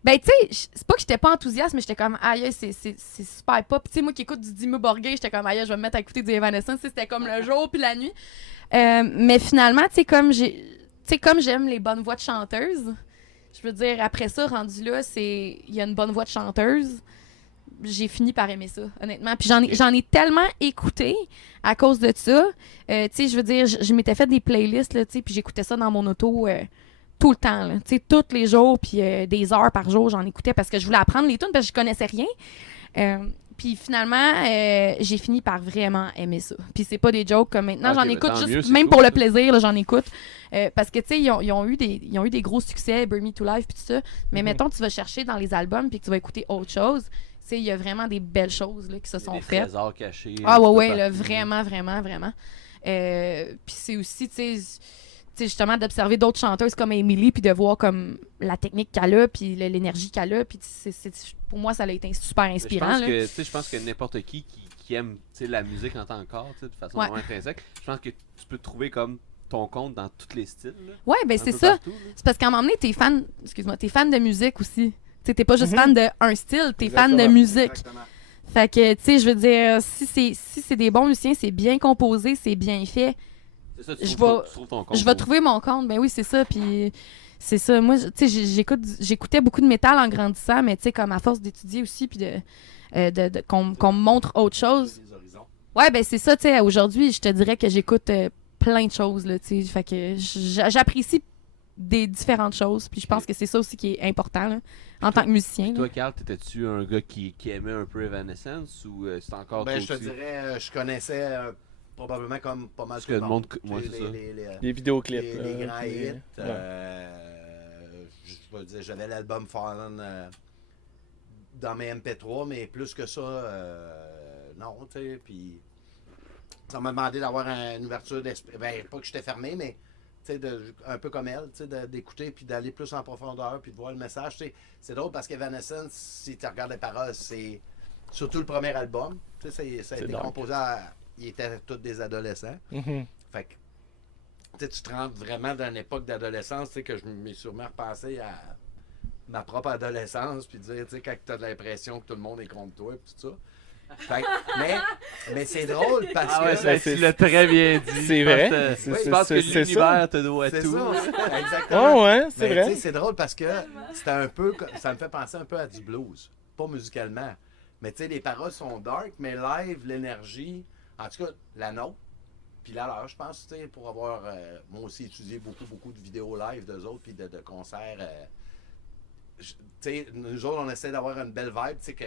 ben, tu sais, c'est pas que j'étais pas enthousiaste, mais j'étais comme, aïe, c'est super pop. Tu sais, moi qui écoute du Dimmu Borgir, j'étais comme, aïe, je vais me mettre à écouter du Evanescence. Tu sais, c'était comme le jour puis la nuit. Mais finalement, tu sais, comme j'aime les bonnes voix de chanteuses, je veux dire, après ça, rendu là, il y a une bonne voix de chanteuse. J'ai fini par aimer ça, honnêtement. Puis j'en ai tellement écouté à cause de ça. Tu sais, je veux dire, je m'étais fait des playlists, là, tu sais, puis j'écoutais ça dans mon auto tout le temps, là. Tu sais, tous les jours, puis des heures par jour, j'en écoutais parce que je voulais apprendre les tunes parce que je connaissais rien. Puis finalement, j'ai fini par vraiment aimer ça. Puis c'est pas des jokes comme maintenant, Ok, j'en ben, écoute tant juste, mieux, c'est même cool, pour le ça. plaisir, là, j'en écoute. Parce que, tu sais, ils ont eu des gros succès, Burn Me to Life, puis tout ça. Mais Mhm. mettons, tu vas chercher dans les albums, puis que tu vas écouter autre chose. Tu sais, il y a vraiment des belles choses là, qui se Il y a sont des faites. trésors cachés. Ah un petit ouais, peu ouais, là, partout. vraiment, vraiment, vraiment. Puis c'est aussi, tu sais, justement, d'observer d'autres chanteuses comme Emily, puis de voir comme la technique qu'elle a, puis l'énergie qu'elle a. Puis pour moi, ça a été super Mais inspirant. là. je pense que n'importe qui aime tu sais, la musique en tant que corps, tu sais, de façon Ouais. vraiment intrinsèque, je pense que tu peux trouver comme ton compte dans tous les styles. Là, Ouais, ben un c'est peu ça. partout, là. C'est parce qu'à un moment donné, t'es fan de musique aussi. Tu sais, t'es pas juste Mhm. fan d'un style, t'es fan de Exactement. musique. Exactement. Fait que, tu sais, je veux dire, si c'est des bons musiciens, c'est bien composé, c'est bien fait, C'est ça, tu Je trouves, vais- tu trouves ton compte. je vais trouver mon compte. Ben oui, c'est ça. Puis c'est ça. Moi, tu sais, j'écoutais beaucoup de métal en grandissant, mais tu sais, comme à force d'étudier aussi, puis qu'on me montre autre chose. Les horizons. Ouais, ben c'est ça, tu sais. Aujourd'hui, je te dirais que j'écoute plein de choses, là, tu sais. Fait que j'apprécie des différentes choses. Puis je pense que c'est ça aussi qui est important, là, en tant que musicien. là. Toi, Carl, t'étais-tu un gars qui aimait un peu Evanescence ou c'est encore Ben, toi je te aussi? dirais, je connaissais probablement comme pas mal Parce tout que le le monde. monde- ouais, Tu sais, c'est ça. Les vidéoclips. les là, grands puis, hits. ouais. Je vais dire, j'avais l'album Fallen dans mes MP3, mais plus que ça, non, tu sais. Puis ça m'a demandé d'avoir une ouverture d'esprit. Ben, pas que j'étais fermé, mais tu sais, un peu comme elle, tu sais, d'écouter puis d'aller plus en profondeur puis de voir le message. Tu sais, c'est drôle parce qu'Evanescence, si tu regardes les paroles, c'est surtout le premier album. Tu sais, ça a C'est été dark. composé ils étaient tous des adolescents. Mhm. Fait que, tu te rentres vraiment dans une époque d'adolescence, tu sais, que je m'ai sûrement repensé à ma propre adolescence, puis dire, tu sais, quand tu as l'impression que tout le monde est contre toi, puis tout ça. Fait que, mais c'est drôle parce Ah ouais, que. ça, tu l'as très bien dit. C'est Je vrai. pense que- C'est- Je pense que c'est ça. l'univers te doit C'est tout. ça, exactement. Ouais, ouais, c'est Mais, vrai. tu sais, c'est drôle parce que c'était un peu. Ça me fait penser un peu à du blues. Pas musicalement. Mais tu sais, les paroles sont dark, mais live, l'énergie. En tout cas, la nôtre. Puis là, alors, je pense, tu sais, pour avoir, moi aussi, étudié beaucoup de vidéos live d'eux autres, puis de concerts, tu sais, nous autres, on essaie d'avoir une belle vibe, tu sais, que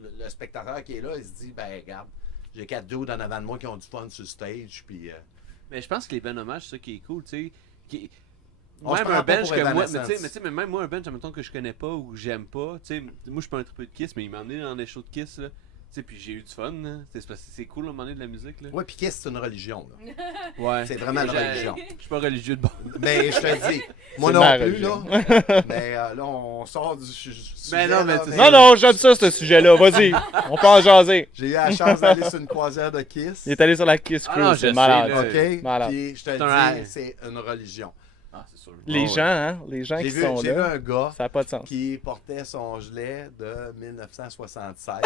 le spectateur qui est là, il se dit, ben, regarde, j'ai 4 dudes en avant de moi qui ont du fun sur le stage, puis... Mais je pense que les band hommages, c'est ça qui est cool, tu sais. On se Même prend un pas bench pour que moi, Evanescence. mais tu sais, mais même moi, un bench, admettons que je connais pas ou que j'aime pas, tu sais, moi je suis pas un triple de Kiss, mais il m'a emmené dans des shows de Kiss, là. Tu sais, puis j'ai eu du fun, là. C'est parce que c'est cool à un moment donné de la musique, là. Ouais, puis Kiss, c'est une religion, là. Ouais. C'est vraiment une religion. Je suis pas religieux de bon. Mais je te dis, moi C'est non ma plus, religion. là. Mais là, on sort du sujet, non, mais là, tu sais- Non, non, j'aime ça, ce sujet-là. Vas-y, on peut en jaser. J'ai eu la chance d'aller sur une croisière de Kiss. Il est allé sur la Kiss Ah Cruise, non, c'est je malade. sais, là. OK? Malade. Puis je te C'est un- dis, c'est une religion. Ah, c'est sûr. Les ouais. gens, hein, les gens J'ai qui vu, sont j'ai vu là, un gars ça n'a pas de sens. qui portait son gilet de 1976.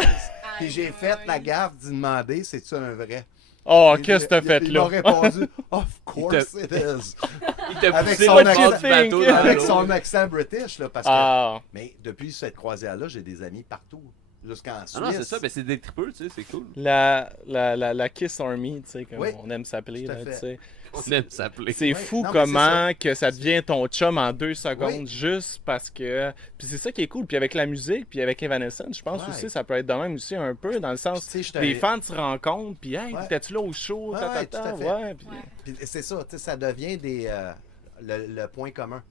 Puis j'ai fait la gaffe d'y demander, c'est-tu un vrai? Oh, Il- qu'est-ce que t'as il- fait Il m'a là? répondu, of course it is. Il t'a Avec poussé son le accent- bord du bateau dans Avec l'eau. son accent british, là, parce que... Ah, Mais depuis cette croisière-là, j'ai des amis partout. Jusqu'en Suisse. Ah non, c'est ça, mais c'est des tripeux, tu sais, c'est cool. la Kiss Army, tu sais, comme Oui, on aime s'appeler, tout à là, fait. tu sais. On aime s'appeler. C'est Ouais, fou non, mais comment que ça devient ton chum en 2 secondes Oui. juste parce que... Puis c'est ça qui est cool. Puis avec la musique, puis avec Evanescence, je pense Ouais. aussi ça peut être de même aussi un peu, dans le Puis, sens... tu sais, j'étais Les un- fans se rencontrent, puis hey, Ouais. t'étais-tu là au show, Ouais, ta, ouais, ta, tout à ta, fait. ouais, puis- Puis c'est ça, tu sais, ça devient le point commun.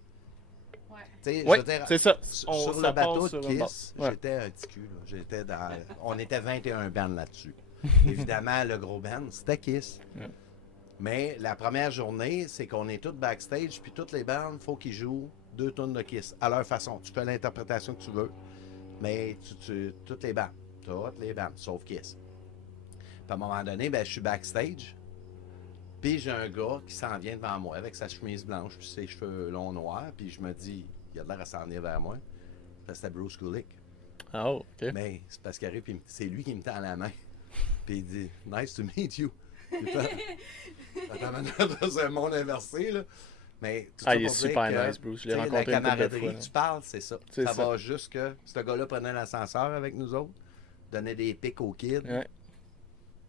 Ouais. Tu sais, Ouais, je veux dire, c'est ça. sur On le s'apporte bateau sur de un Kiss, bord. Ouais. j'étais un petit cul. Là. J'étais dans, on était 21 bands là-dessus. Évidemment, le gros band, c'était Kiss. Ouais. Mais la première journée, c'est qu'on est tous backstage, puis toutes les bandes, il faut qu'ils jouent 2 tonnes de Kiss, à leur façon. Tu fais l'interprétation que tu veux, mais toutes les bandes, sauf Kiss. Puis à un moment donné, ben, je suis backstage, puis j'ai un gars qui s'en vient devant moi avec sa chemise blanche, puis ses cheveux longs noirs, puis je me dis, il a l'air à s'en venir vers moi. C'était Bruce Kulick. Ah, oh, OK. Mais c'est parce qu'il arrive, puis c'est lui qui me tend la main. Puis il dit, nice to meet you. C'est un monde inversé, là. Mais tout Ah, ça il est pour dire super que, nice, Bruce. Je tu l'ai sais, rencontré la une couple de camaraderie fois. que tu parles, c'est ça. C'est Ça ça. va juste que ce gars-là prenait l'ascenseur avec nous autres, donnait des pics aux kids. Ouais.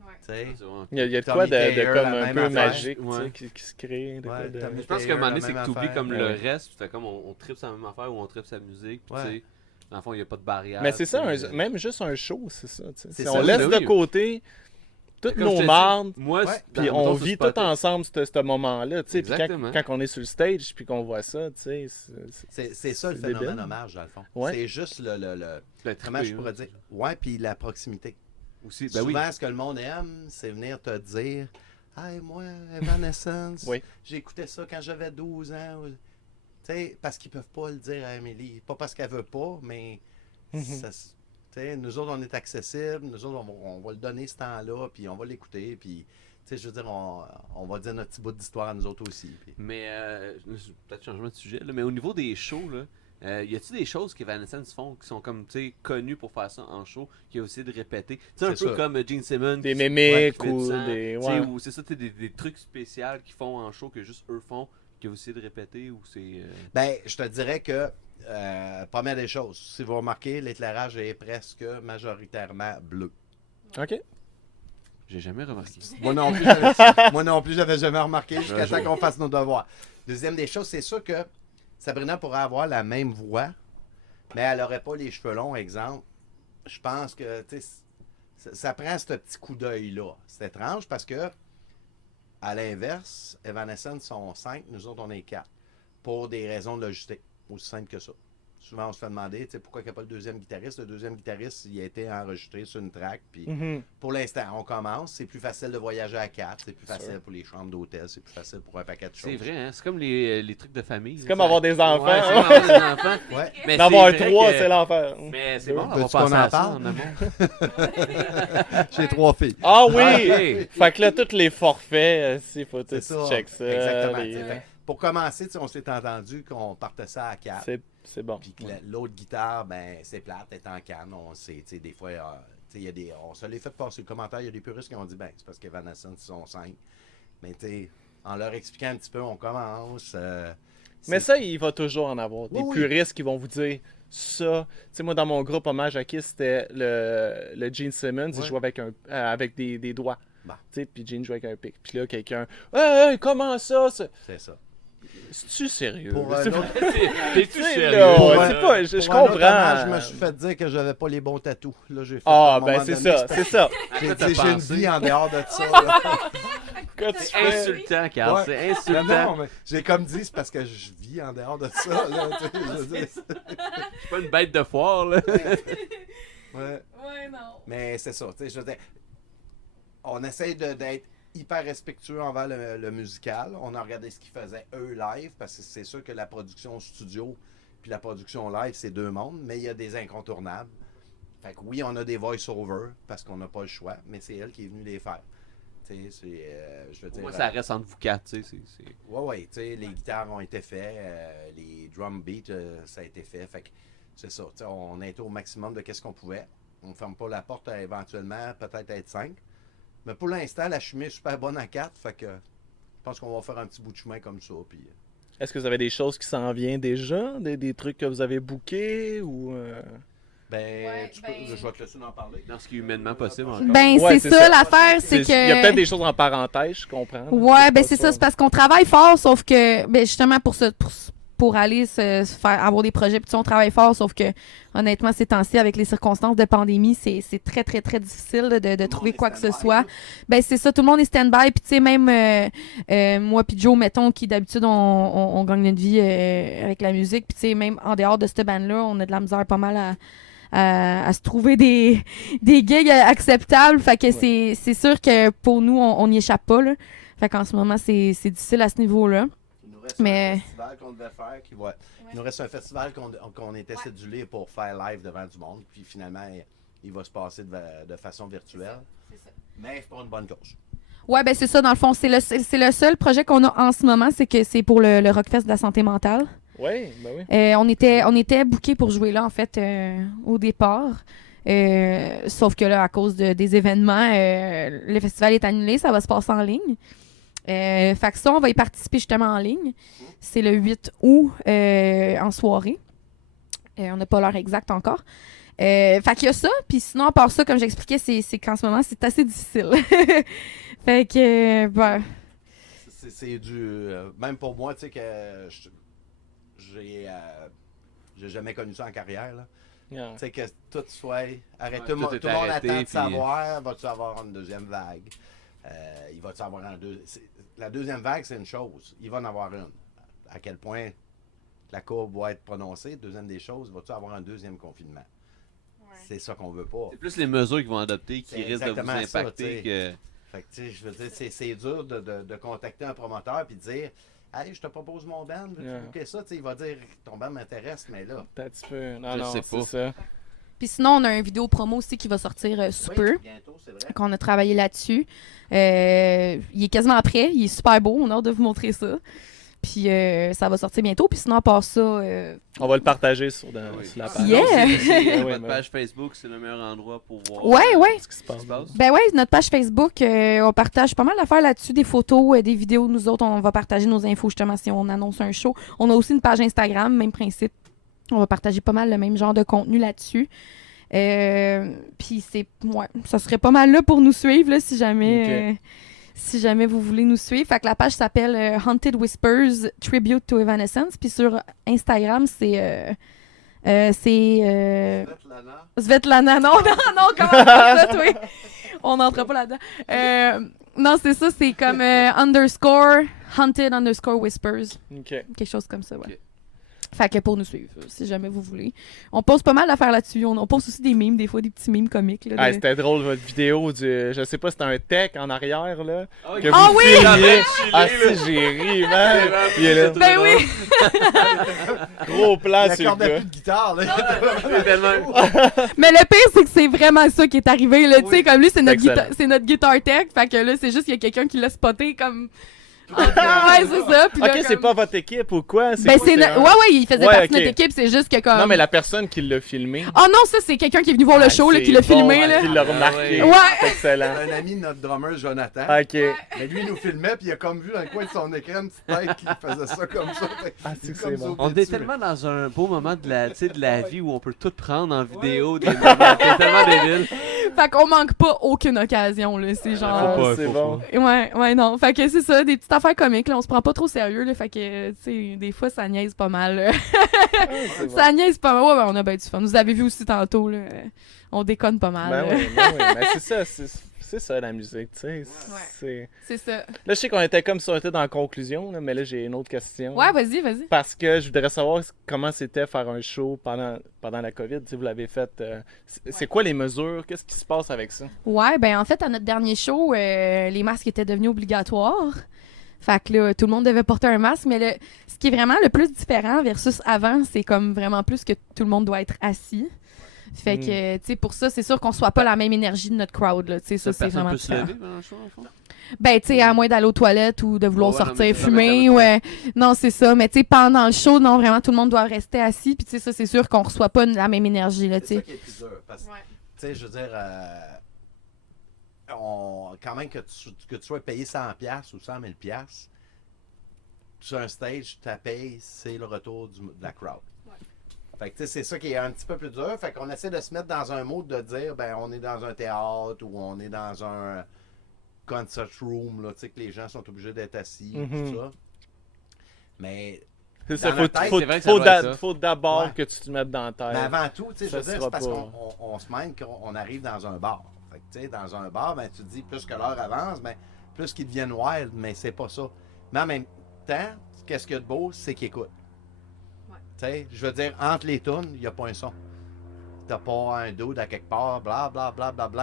Tu sais. C'est vraiment- Il y a de Tommy quoi de Taylor, comme la un même peu affaire. magique, tu Ouais. sais, qui se crée. De quoi Ouais, de... Tommy Je pense qu'à un moment donné, la c'est que même t'oublies affaire. comme Ouais. le reste, tu fais comme on tripe sur la même affaire ou on tripe sa musique, puis Ouais. tu sais, dans le fond, il n'y a pas de barrière. Mais c'est ça, puis, même juste un show, c'est ça. tu sais. C'est Si ça, on oui, laisse ben de oui. côté toutes comme je te nos dis, mardes, Moi, Ouais. puis dans- on mettons, vit sur tout Spotify- ensemble ce moment-là. tu sais. Puis Exactement. quand on est sur le stage, puis qu'on voit ça, tu sais, C'est ça le c'est phénomène débile. hommage, dans le fond. Ouais. C'est juste le Ben, comment triper, je pourrais hein. dire? Ouais, puis la proximité. Aussi, ben oui. Souvent, ce que le monde aime, c'est venir te dire hey, moi, Evanescence, Oui. j'écoutais ça quand j'avais 12 ans. Tu sais, parce qu'ils peuvent pas le dire à Amélie. Pas parce qu'elle veut pas, mais ça se- tu sais, nous autres, on est accessibles. Nous autres, on va le donner ce temps-là, puis on va l'écouter. Puis, tu sais, je veux dire, on va dire notre petit bout d'histoire à nous autres aussi. Puis, Mais, peut-être changement de sujet, là, mais au niveau des shows, là, y a-tu des choses qu'Evanescence font qui sont comme, tu sais, connues pour faire ça en show, qui a aussi de répéter? Tu sais, un peu C'est ça. comme Gene Simmons. des qui- mémiques qui fait du ou sang, des. tu sais, Ouais. ou c'est ça, tu sais, des trucs spéciaux qu'ils font en show que juste eux font, qui a aussi de répéter, ou c'est... ben, je te dirais que, première des choses, si vous remarquez, l'éclairage est presque majoritairement bleu. OK. J'ai jamais remarqué. Moi non plus, j'avais jamais remarqué jusqu'à Un jour. temps qu'on fasse nos devoirs. Deuxième des choses, c'est sûr que Sabrina pourrait avoir la même voix, mais elle n'aurait pas les cheveux longs, exemple. Je pense que tu sais, ça prend ce petit coup d'œil-là. C'est étrange parce que, à l'inverse, Evanescence sont 5, nous autres on est 4. Pour des raisons de logistique. Aussi simple que ça. Souvent, on se fait demander tu sais, pourquoi il n'y a pas le deuxième guitariste. Le deuxième guitariste, il a été enregistré sur une track. Puis Mhm. pour l'instant, on commence. C'est plus facile de voyager à 4. C'est plus Sûr. facile pour les chambres d'hôtel. C'est plus facile pour un paquet de choses. C'est vrai, hein? C'est comme les trucs de famille. C'est là, comme ça. avoir des enfants. Ouais, c'est comme avoir des enfants. Ouais. Mais D'avoir c'est vrai 3, que- c'est l'enfer. Mais c'est Deux. bon, on va Veux-tu qu'on passer en à ça parle? en amont. J'ai 3 filles. Ah oui! Ok. Fait que là, tous les forfaits, il faut que C'est ça. tu check ça. Exactement. les- tu sais. Fait que pour commencer, tu sais, on s'est entendu qu'on partait ça à 4. C'est bon. Puis que l'autre guitare, ben, c'est plate, elle est en canne. On sait, tu sais, des fois, tu sais, il y a des, on se l'est fait passer le commentaire. Il y a des puristes qui ont dit, ben, c'est parce qu'Evanescence, ils sont 5. Mais, tu sais, en leur expliquant un petit peu, on commence. Mais c'est- ça, il va toujours en avoir. Des Oui, oui. puristes qui vont vous dire ça. Tu sais, moi, dans mon groupe Hommage à Kiss, c'était le Gene Simmons. Il Ouais. jouait avec des doigts. Bah. Tu sais, puis Gene joue avec un pic. Puis là, quelqu'un, hey, comment ça? C'est ça. C'est-tu sérieux? Pour C'est un autre- T'es-tu là, sérieux? c'est pas, je Pour un autre comprends. hommage, je me suis fait dire que j'avais pas les bons tatous. Là, j'ai fait Ah, à un ben moment c'est donné, ça, c'est ça. J'ai T'as dit, j'ai une pensé? vie en dehors de ça. là. Quand tu C'est fais... insultant, Carl, Ouais. c'est Non, insultant. non, mais j'ai comme dit, c'est parce que je vis en dehors de ça. Là, tu sais, je veux dire. Je suis pas une bête de foire, là. Ouais. Ouais, non. Mais c'est ça, tu sais, je veux dire, on essaye d'être hyper respectueux envers le musical. On a regardé ce qu'ils faisaient eux live, parce que c'est sûr que la production studio puis la production live, c'est deux mondes, mais il y a des incontournables. Fait que oui, on a des voice-over, parce qu'on n'a pas le choix, mais c'est elle qui est venue les faire. Tu sais, c'est, je veux Pour dire... moi, ça reste entre vous quatre, tu sais. Ouais, tu sais, les guitares ont été faites, les drum beats, ça a été fait. Fait que c'est ça, tu sais, on a été au maximum de qu'est-ce qu'on pouvait. On ne ferme pas la porte à éventuellement peut-être être 5. Mais pour l'instant, la chemin est super bonne à 4. Fait que je pense qu'on va faire un petit bout de chemin comme ça. Puis... Est-ce que vous avez des choses qui s'en viennent déjà? Des trucs que vous avez bookés ou... Ben, Ouais, je vais te laisser en parler. Dans ce qui est humainement possible encore. Ben, Ouais, c'est c'est ça, ça. l'affaire, c'est que... Il y a peut-être des choses en parenthèse, je comprends. Ouais, ben c'est ça, c'est parce qu'on travaille fort, sauf que, ben justement, pour aller se faire avoir des projets, puis on travaille fort, sauf que, honnêtement, ces temps-ci, avec les circonstances de pandémie, c'est très, très, très difficile là, de trouver quoi que ce soit. Ben c'est ça, tout le monde est stand-by, puis tu sais, même moi puis Joe, mettons, qui d'habitude, on gagne notre vie avec la musique, puis tu sais, même en dehors de cette bande-là, on a de la misère pas mal à se trouver des gigs acceptables. Fait que c'est sûr que pour nous, on n'y échappe pas. Là. Fait qu'en ce moment, c'est difficile à ce niveau-là. Il nous reste Mais- un festival qu'on devait faire. Il nous reste un festival qu'on était cédulé pour faire live devant du monde. Puis finalement, il va se passer de façon virtuelle. Mais c'est pour une bonne cause. Ouais, ben c'est ça, dans le fond. C'est le seul projet qu'on a en ce moment, c'est que c'est pour le Rockfest de la santé mentale. Oui, ben oui. On était bookés pour jouer là, en fait, au départ. Sauf que là, à cause des événements, le festival est annulé, ça va se passer en ligne. Fait que ça, on va y participer justement en ligne. C'est le 8 août en soirée. On n'a pas l'heure exacte encore. Fait qu'il y a ça, puis sinon, à part ça, comme j'expliquais, c'est qu'en ce moment, c'est assez difficile. Fait que, ben... C'est du. Même pour moi, tu sais, que j'ai jamais connu ça en carrière. Là. Yeah. Tu sais, que tout soit arrêté. Ouais, tout le monde tout est arrêté, attend de puis- savoir, vas-tu avoir une deuxième vague? Il va-tu avoir la deuxième vague, c'est une chose. Il va en avoir une. À quel point la courbe va être prononcée. Deuxième des choses, vas-tu avoir un deuxième confinement? C'est ça qu'on veut pas. C'est plus les mesures qu'ils vont adopter qui C'est risquent de vous exactement ça, impacter tu que... Fait que, tu sais, je veux dire, c'est dur de contacter un promoteur et de dire hey, je te propose mon band, veux-tu Yeah. booker ça? Tu sais, il va dire ton band m'intéresse, mais là. T'as un petit peu. Non, Je non, sais c'est pas. ça. Puis sinon, on a une vidéo promo aussi qui va sortir sous peu. Oui, bientôt, c'est vrai. Qu'on a travaillé là-dessus. Il est quasiment prêt. Il est super beau. On a hâte de vous montrer ça. Puis ça va sortir bientôt. Puis sinon, à part ça... On va le partager sur la page. Yeah! Ouais, Votre mais- page Facebook, c'est le meilleur endroit pour voir Ouais. Ce qui se ce qui passe. se passe. Ben ouais, notre page Facebook, on partage pas mal d'affaires là-dessus, des photos, des vidéos. Nous autres, on va partager nos infos justement si on annonce un show. On a aussi une page Instagram, même principe. On va partager pas mal le même genre de contenu là-dessus. Puis ça serait pas mal là pour nous suivre là, si jamais vous voulez nous suivre. Fait que la page s'appelle Haunted Whispers Tribute to Evanescence. Puis sur Instagram, c'est Svetlana. Non, comment ça, toi? On n'entre pas là-dedans. Non, c'est ça, c'est comme _Haunted_Whispers. Ok. Quelque chose comme ça, ouais. Ok. Fait que pour nous suivre, si jamais vous voulez. On poste pas mal d'affaires là-dessus. On poste aussi des mimes, des fois des petits mimes comiques. Là, Ah, c'était drôle votre vidéo du. Je sais pas, c'était un tech en arrière là. Que Ah vous oui! filmiez. Ah si, j'ai ri, man. Il est là. Ben oui! Gros plan, Il c'est le accordait gars. plus de guitare, là. Mais le pire, c'est que c'est vraiment ça qui est arrivé. Là. Tu sais, comme lui, c'est notre, Excellent. c'est notre guitar tech. Fait que là, c'est juste qu'il y a quelqu'un qui l'a spoté comme Ah, ouais, c'est ça. Puis là, Ok, c'est comme- pas votre équipe ou quoi? Ben, quoi, c'est un- ouais, il faisait Ouais, partie de ok. notre équipe, c'est juste que comme. Non, mais la personne qui l'a filmé. Oh non, ça, c'est quelqu'un qui est venu voir le show, là, c'est qui l'a bon, filmé, là. Qui l'a Ah, remarqué. ouais. Ouais. C'est excellent. Un ami de notre drummer, Jonathan. Ok. Mais lui, il nous filmait, puis il a comme vu dans le coin de son écran une petite tête qui faisait ça comme ça. Fait Ah, il est c'est comme bon. sauté On est dessus. tellement dans un beau moment de la, tu sais, de la vie où on peut tout prendre en vidéo, des moments. C'est tellement débile. Fait qu'on manque pas aucune occasion, là. C'est genre. Ah, pas, c'est faut bon. Ouais, non. Fait que c'est ça, des petites affaires comiques, là. On se prend pas trop sérieux, là. Fait que, tu sais, des fois, ça niaise pas mal, là. C'est bon. Ça niaise pas mal. Ouais, ben, on a bien du fun. Vous avez vu aussi tantôt, là. On déconne pas mal. Ben là. oui, ben oui. Ben, c'est ça, c'est ça la musique, tu sais. C'est... C'est ça. Là, je sais qu'on était comme si on était dans la conclusion, là, mais là, j'ai une autre question. Ouais, vas-y. Parce que je voudrais savoir comment c'était faire un show pendant la COVID. Tu sais, vous l'avez fait. C'est quoi les mesures? Qu'est-ce qui se passe avec ça? Ouais, ben en fait, à notre dernier show, les masques étaient devenus obligatoires. Fait que là, tout le monde devait porter un masque. Mais ce qui est vraiment le plus différent versus avant, c'est comme vraiment plus que tout le monde doit être assis. Fait que, tu sais, pour ça, c'est sûr qu'on soit pas la même énergie de notre crowd, là. Tu sais, ça, c'est Personne vraiment peut se différent. lever pendant le show, en fond? Ben, tu sais, à moins d'aller aux toilettes ou de vouloir Ouais, non, sortir mais ça, fumer, ça va ouais. Non, c'est ça. Mais tu sais, pendant le show, non, vraiment, tout le monde doit rester assis. Puis tu sais, ça, c'est sûr qu'on reçoit pas la même énergie, là, tu C'est ça sais. qui est plus dur. Parce que, Ouais. tu sais, je veux dire, quand même que tu sois payé 100$ ou 100 000$, sur un stage, ta paye, c'est le retour de la crowd. Fait que, tu sais, c'est ça qui est un petit peu plus dur. Fait qu'on essaie de se mettre dans un mode de dire, ben, on est dans un théâtre ou on est dans un concert room, là, tu sais, que les gens sont obligés d'être assis, Mhm. tout ça. Mais, C'est ça, Dans notre tête, c'est vrai que ça doit être ça. faut d'abord Ouais. que tu te mettes dans la tête. mais avant tout, tu sais, je Ça veux dire, sera c'est parce pas- qu'on se mène qu'on arrive dans un bar. Fait que, tu sais, dans un bar, ben, tu te dis, plus que l'heure avance, ben, plus qu'ils deviennent wild, mais c'est pas ça. Mais en même temps, qu'est-ce qu'il y a de beau, c'est qu'ils écoutent. Tu sais, je veux dire, entre les tunes, il n'y a pas un son. T'as pas un dude à quelque part, bla,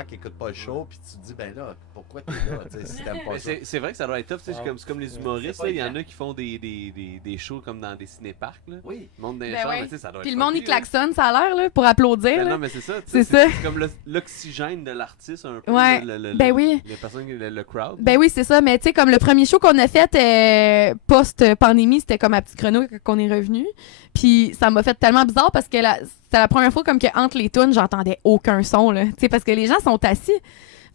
qui écoute pas le show, puis tu te dis, ben là, pourquoi t'es là, tu sais, si t'aimes pas Mais ça. c'est vrai que ça doit être tough, tu sais, Ouais. c'est comme les humoristes, C'est pas là, il y en évident. a qui font des shows comme dans des cinéparcs, là. Oui. Le monde dans les Ben chars, ouais. mais tu sais, ça doit Puis être le monde, il fucké, là. klaxonne, ça a l'air, là, pour applaudir, Ben là. non, mais c'est ça, tu C'est sais, ça. c'est comme l'oxygène de l'artiste, un peu. Ouais. Ben oui. Les personnes, le crowd. Ben oui, c'est ça. Mais tu sais, comme le premier show qu'on a fait post-pandémie, c'était comme à Petit Chrono qu'on est revenu. Puis ça m'a fait tellement bizarre parce que c'était la première fois comme que entre les tunes, j'entendais aucun son, là. Tu sais, parce que les gens sont assis.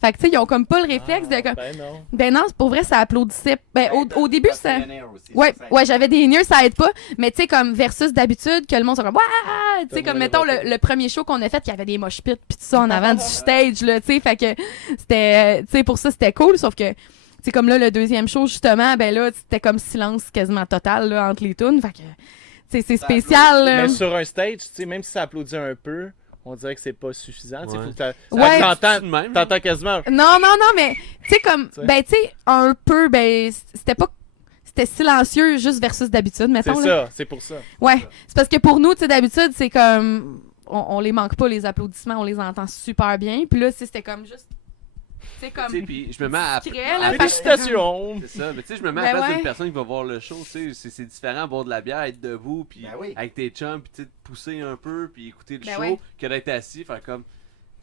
Fait que tu sais, ils ont comme pas le réflexe de comme... Ben non. Ben non, pour vrai, ça applaudissait. Ben au début, Parce ça... qu'il y en a un aussi, Ouais, ça ouais, j'avais des in-ears, ça aide pas. Mais tu sais, comme versus d'habitude, que le monde soit comme Wouah! Tu sais, comme mettons le premier show qu'on a fait, qu'il y avait des mosh pits pis tout ça en avant du stage, là, tu sais. Fait que c'était, tu sais, pour ça, c'était cool. Sauf que, tu sais, comme là, le deuxième show, justement, ben là, c'était comme silence quasiment total, là, entre les tunes. Fait que, tu sais, c'est spécial, là. Mais sur un stage, tu sais, même si ça applaudit un peu, on dirait que c'est pas suffisant. Tu sais, Ouais. faut que t'as- Ouais. t'entends- C'est de même, T'entends quasiment. Non, mais, tu sais, comme, T'sais. ben, tu sais, un peu, ben, c'était silencieux juste versus d'habitude, C'est mettons, là. ça, c'est pour ça. Ouais, c'est parce que pour nous, tu sais, d'habitude, c'est comme. On les manque pas, les applaudissements, on les entend super bien. Puis là, c'était comme juste. Tu sais, comme. Tu sais, puis je me mets à. discret, là, fait que- Félicitations! C'est ça, mais tu sais, je me mets Ben à la place ouais. d'une personne qui va voir le show, tu sais, c'est différent boire de la bière, être debout, puis Ben oui. avec tes chums, puis tu sais, te pousser un peu, puis écouter le Ben show, ouais. que d'être assis, faire comme,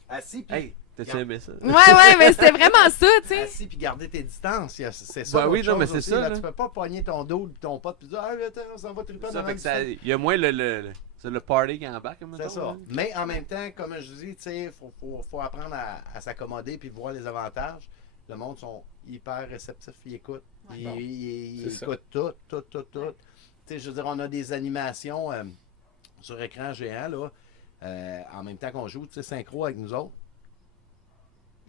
Assis, puis hey, t'as-tu Regarde. aimé ça? Ouais, mais c'était vraiment ça, tu sais. assis puis garder tes distances. C'est ça. Ben oui, l'autre non, mais chose c'est aussi, ça, là. là. Tu peux pas pogner ton dos de ton pote puis dire, ah, attends, ça va triper Ça dans fait que ça, il y a moins le party qui embarque, mettons, C'est ça. là. Mais en même temps, comme je dis, tu sais, faut apprendre à s'accommoder puis voir les avantages. Le monde sont hyper réceptifs, ils écoutent. Ils C'est ça. écoutent tout. Tu sais, je veux dire, on a des animations sur écran géant, là, en même temps qu'on joue, tu sais, synchro avec nous autres.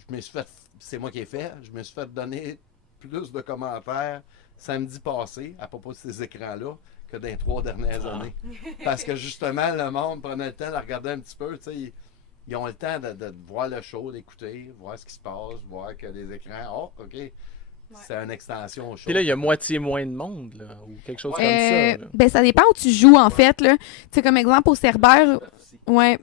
Je me suis fait, c'est moi qui ai fait, je me suis fait donner plus de commentaires samedi passé à propos de ces écrans-là que dans les 3 dernières années. Parce que justement, le monde prenait le temps de regarder un petit peu, tu sais, ils ont le temps de voir le show, d'écouter, voir ce qui se passe, voir que les écrans, oh, OK, c'est une extension au show. Puis là, il y a moitié moins de monde, là, ou quelque chose comme ça. là. Ben, ça dépend où tu joues, en fait, là. Tu sais, comme exemple, au Cerbère. Ouais,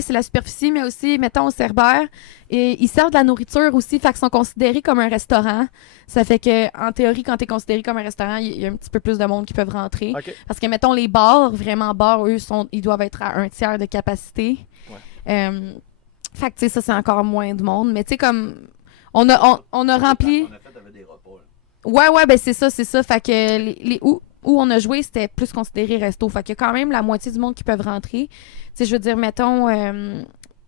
c'est la superficie, mais aussi, mettons, au Cerbère. Et ils servent de la nourriture aussi, fait qu'ils sont considérés comme un restaurant. Ça fait que, en théorie, quand t'es considéré comme un restaurant, il y a un petit peu plus de monde qui peuvent rentrer. Ok. Parce que, mettons, les bars, vraiment bars, eux, ils doivent être à 1/3 de capacité. Fait que, tu sais, ça, c'est encore moins de monde. Mais, tu sais, comme, on a rempli... On a fait avec des repas, là. Ouais, ben c'est ça. Fait que où on a joué, c'était plus considéré resto. Fait que quand même la moitié du monde qui peuvent rentrer. Tu sais, je veux dire, mettons,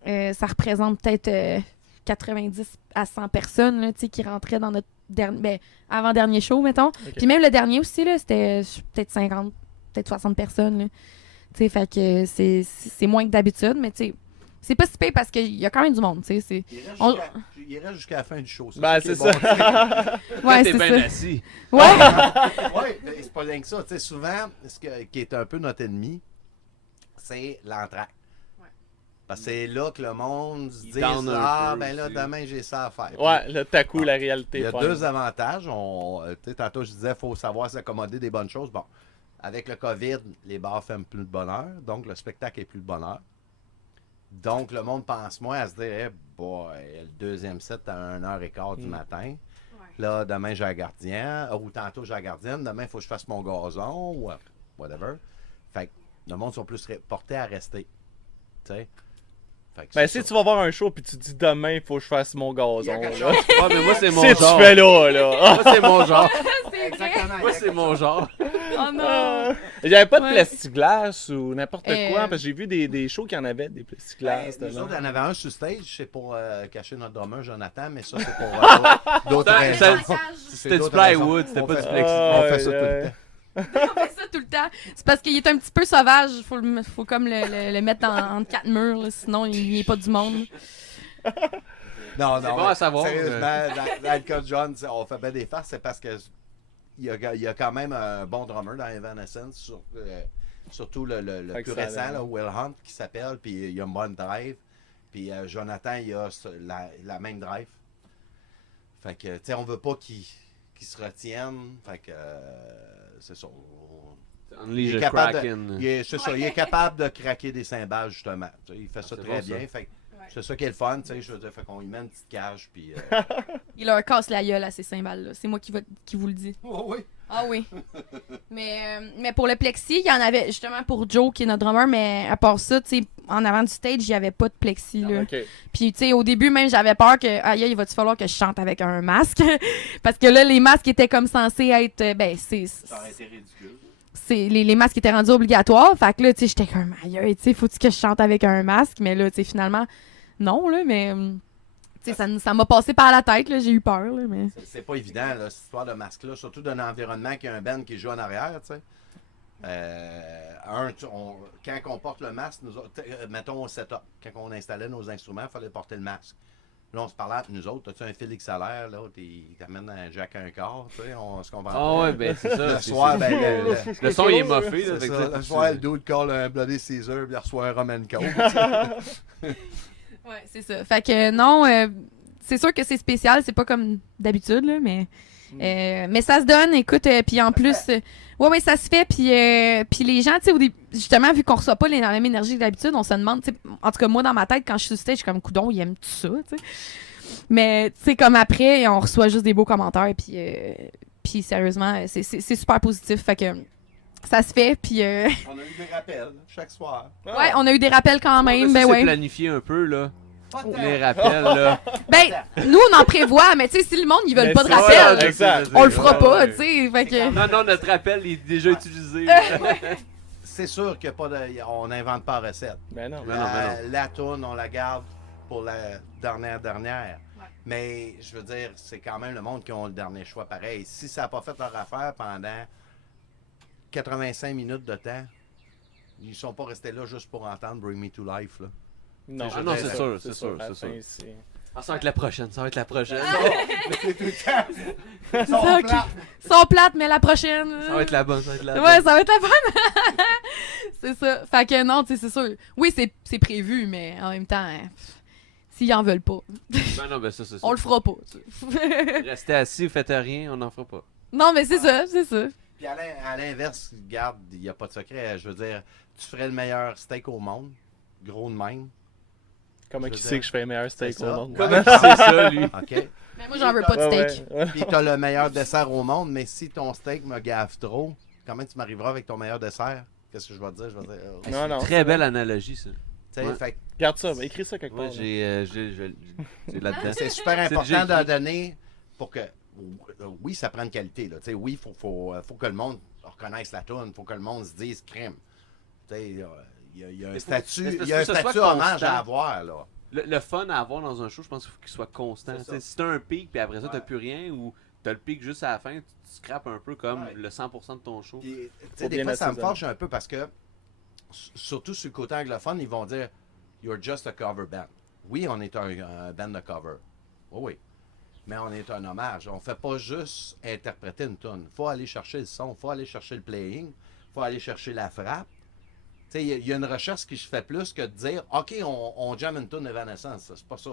ça représente peut-être 90 à 100 personnes, là, tu sais, qui rentraient dans notre avant-dernier show, mettons. Ok. Puis même le dernier aussi, là, c'était peut-être 50, peut-être 60 personnes, là. Tu sais, fait que c'est moins que d'habitude, mais tu sais, c'est pas si pire parce qu'il y a quand même du monde, tu sais. On- Il reste jusqu'à la fin du show. Ben, qui est c'est bon. ça. Ouais, T'es c'est bien ça. assis. Ouais. Ouais, mais c'est pas rien que ça. Tu sais, souvent, qui est un peu notre ennemi, c'est l'entraque. Parce que c'est là que le monde se Il dit down un peu ben là, aussi. demain, j'ai ça à faire. Ouais, là, t'as coup, la Il réalité. y a pogne. deux avantages. Tu sais, tantôt, je disais, il faut savoir s'accommoder des bonnes choses. Bon, avec le COVID, les bars ferment plus de bonheur, donc le spectacle est plus de bonheur. Donc, le monde pense moins à se dire, hey boy, le deuxième set à 1h15 du matin. Là, demain, j'ai un gardien. Ou tantôt, j'ai un gardienne. Demain, il faut que je fasse mon gazon. Ou whatever. Fait que le monde sont plus portés à rester. Tu sais? Fait que Ben, c'est si ça. tu vas voir un show puis tu te dis demain, il faut que je fasse mon Il y a gazon. quelque Là. chose. Ouais, mais moi, c'est mon Si tu genre. fais là. Moi, c'est mon genre. Exactement. Moi, c'est mon genre. Oh non. Il n'y avait pas de Ouais. plexiglas ou n'importe quoi, parce que j'ai vu des shows qui en avaient des plexiglas. Nous dedans. autres, il y en avait un sur stage, c'est pour cacher notre drummer Jonathan, mais ça, c'est pour d'autres Ça- raisons. ça- C'est C'était du d'autres plywood, raisons. c'était On pas fait- du plexi. On fait Ah, ça tout le ouais. temps. On fait ça tout le temps. C'est parce qu'il est un petit peu sauvage. Faut comme le mettre entre quatre murs, là, sinon il n'est pas du monde. Non, C'est non. bon à savoir, Sérieusement, dans le cas de John, on fait bien des farces, c'est parce que il y a quand même un bon drummer dans Evanescence, surtout le Fait que plus ça récent, allait. là, Will Hunt, qui s'appelle, puis il y a une bonne drive. Puis Jonathan, il a la même drive. Fait que, tu sais, on veut pas qu'il se retienne. Fait que, c'est ça. Unleash Il est the capable Kraken. C'est ça, il est capable de craquer des cymbales, justement. Tu sais, il fait ça c'est très bon, bien. ça. Fait que c'est ça qui est le fun, tu sais. Je veux dire, fait qu'on lui met une petite cage, puis... Il leur casse la gueule à ces cymbales-là. C'est moi qui vous le dis. Oh, oui. Ah oui. mais pour le plexi, il y en avait justement pour Joe qui est notre drummer, mais à part ça, tu sais, en avant du stage, il n'y avait pas de plexi. Là. Ok. Puis, tu sais, au début, même, j'avais peur que, aïe, il va-tu falloir que je chante avec un masque? Parce que là, les masques étaient comme censés être, Ça aurait été ridicule. les masques étaient rendus obligatoires. Fait que là, tu sais, j'étais comme, aïe, tu sais, faut-tu que je chante avec un masque? Mais là, tu sais, finalement, non, là, mais, tu sais, ça m'a passé par la tête, là, j'ai eu peur, là, mais... C'est pas évident, là, cette histoire de masque-là, surtout d'un environnement qui a un band qui joue en arrière, tu sais. Quand on porte le masque, nous autres, mettons au setup, quand on installait nos instruments, il fallait porter le masque. Là, on se parlait entre nous autres, as-tu un Félix Salaire, là, il t'amène un jack à un quart, tu sais, on se comprend. Ah ouais, ben c'est ça. Le c'est- soir, c'est- ben, le son il est moffé. là, c'est fait que ça, ça- le soir, le dude colle un Bloody Caesar, puis il reçoit un Roman Coke. Ouais, c'est ça. Fait que non, c'est sûr que c'est spécial, c'est pas comme d'habitude, là, mais ça se donne, écoute, puis en plus, ouais, ça se fait, puis les gens, tu sais, justement, vu qu'on reçoit pas la même énergie que d'habitude, on se demande, tu sais, en tout cas, moi, dans ma tête, quand je suis sur stage, je suis comme, coudon, ils aiment tout ça, tu sais. Mais, tu sais, comme après, on reçoit juste des beaux commentaires, puis sérieusement, c'est super positif, fait que ça se fait, puis On a eu des rappels chaque soir. ouais, on a eu des rappels quand Ouais, même, ça, ben c'est ouais. planifié un peu, là. Pas tant. Les rappels, là. Ben, nous, on en prévoit, mais tu sais, si le monde, ils veulent Mais pas de c'est rappel, ça, je sais, exact. je sais. on le fera Ouais, pas, ouais. tu sais, fait que... Non, non, notre rappel il est déjà utilisé. C'est sûr qu'il y a pas de, on n'invente pas de recette. Ben non. Ben non, ben non. La tourne, on la garde pour la dernière. Ouais. Mais je veux dire, c'est quand même le monde qui ont le dernier choix pareil. Si ça n'a pas fait leur affaire pendant 85 minutes de temps, ils sont pas restés là juste pour entendre Bring Me to Life. Là. Non, Ah non, c'est ça, sûr, c'est sûr, À la c'est fin, sûr. c'est- Ah, ça va être la prochaine, ça va être la prochaine. C'est tout le temps. Ils Ça, sont ok. plates. Sont plates, mais la prochaine... Ça va être la bonne, ça va être la bonne. Ouais, ça va être la bonne. C'est ça. Fait que non, tu sais, c'est sûr. Oui, c'est prévu, mais en même temps, s'ils en veulent pas, Ben non, ben ça, c'est ça. on le fera pas. tu sais. Restez assis, vous faites rien, on n'en fera pas. Non, mais c'est ça, c'est ça. Puis à l'inverse, regarde, il n'y a pas de secret. Je veux dire, tu ferais le meilleur steak au monde, gros de même. Comment Je qui veux sait dire, que je fais le meilleur steak c'est au ça. monde? Comment c'est ça, lui? OK? Mais moi, j'en veux pas de Ouais, steak. ouais. Puis tu as le meilleur dessert au monde, mais si ton steak me gaffe trop, comment tu m'arriveras avec ton meilleur dessert? Qu'est-ce que je vais te dire? Je vais dire, Non, non. Très belle analogie, ça. tu sais, Ouais. fait que Garde ça, ben, écris ça quelque Ouais, part. là. j'ai là-dedans. c'est super C'est important déjà de écrit. donner pour que oui, ça prend une qualité. Là. Oui, il faut que le monde reconnaisse la tune. Il faut que le monde se dise crime. Il y a un statut, il y a un statut hommage à avoir. Là. Le fun à avoir dans un show, je pense qu'il faut qu'il soit constant. Si t'as un pic, puis après ça, t'as plus rien, ou t'as le pic juste à la fin, tu scrapes un peu comme le 100% de ton show. Puis, des fois, ça me fâche un peu parce que, surtout sur le côté anglophone, ils vont dire « You're just a cover band ». Oui, on est un band de cover. Oui. Mais on est un hommage. On ne fait pas juste interpréter une tune. Il faut aller chercher le son, il faut aller chercher le playing, il faut aller chercher la frappe. Il y a une recherche qui se fait plus que de dire « OK, on jamme une tune Evanescence ». C'est pas ça.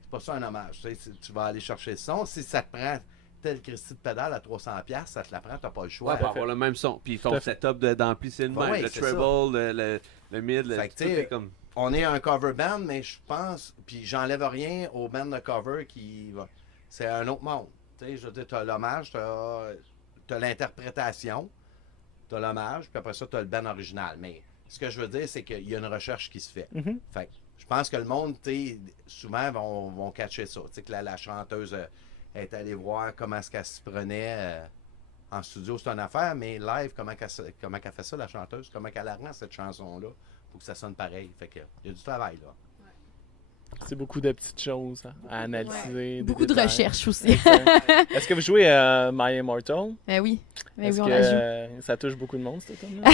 C'est pas ça un hommage. Tu vas aller chercher le son. Si ça te prend tel Christy de pédale à 300$, ça te la prend, t'as pas le choix. Ouais, pour avoir le même son. Puis ton setup d'ampli, c'est le même. Le treble, le mid, tout est comme... On est un cover band, mais je pense, puis j'enlève rien au band de cover qui... C'est un autre monde. Je veux dire, t'as l'hommage, t'as l'interprétation, t'as l'hommage, puis après ça, t'as le band original. Mais ce que je veux dire, c'est qu'il y a une recherche qui se fait. Fait que je pense que le monde, souvent, vont catcher ça. Que la chanteuse est allée voir comment est-ce qu'elle se prenait en studio, c'est une affaire, mais live, comment qu'elle fait ça, la chanteuse, comment qu'elle la rend, cette chanson-là, pour que ça sonne pareil. Fait que il y a du travail, là. C'est beaucoup de petites choses à analyser. Ouais. Beaucoup de recherches aussi. Est-ce que vous jouez à My Immortal? Oui. Est-ce on que la joue. Ça touche beaucoup de monde, cette tune-là?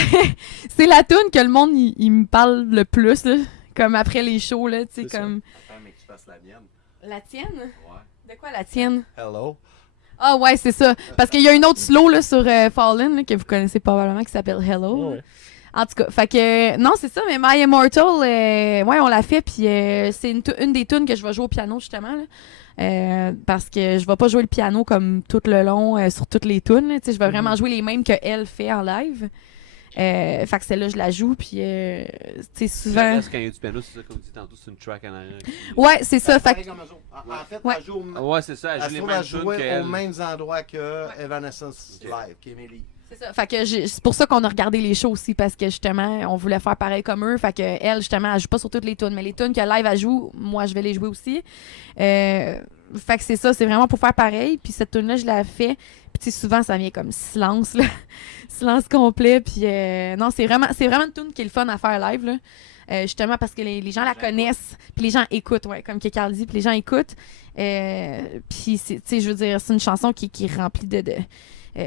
C'est la tune que le monde, il me parle le plus, là. Comme après les shows, là, tu sais, comme... Attends, mais que tu fasses la mienne. La tienne? Ouais. De quoi, la tienne? Hello. Ah ouais, c'est ça. Parce qu'il y a une autre slow, là, sur Fallen, là, que vous connaissez probablement, qui s'appelle Hello. Ouais. En tout cas, fait que non, c'est ça, mais My Immortal, ouais, on l'a fait, puis c'est une des tunes que je vais jouer au piano, justement, là. Parce que je vais pas jouer le piano comme tout le long sur toutes les tunes, là, tu sais, je vais vraiment jouer les mêmes qu'elle fait en live. Fait que celle-là, je la joue, puis tu sais, souvent... Reste quand il y a du piano, c'est ça, comme tu dis tantôt, c'est une track en arrière. Ouais, c'est ça, fait que... En fait, Ouais. elle joue Ouais, c'est ça, elle joue les mêmes tunes aux qu'elle. mêmes endroits que Evanescence Live, qu'Emily. C'est ça. Fait que c'est pour ça qu'on a regardé les shows aussi, parce que justement, on voulait faire pareil comme eux. Fait que elle, justement, elle joue pas sur toutes les tunes, mais les tunes que live elle joue, moi, je vais les jouer aussi. Fait que c'est ça, c'est vraiment pour faire pareil. Puis cette tune-là, je l'ai fait. Puis tu sais, souvent, ça vient comme silence, là. Silence complet. Puis non, c'est vraiment une tune qui est le fun à faire live, là. Justement parce que les gens la connaissent, puis les gens écoutent, ouais, comme que Carl dit, puis les gens écoutent. Puis, tu sais, je veux dire, c'est une chanson qui est remplie de tu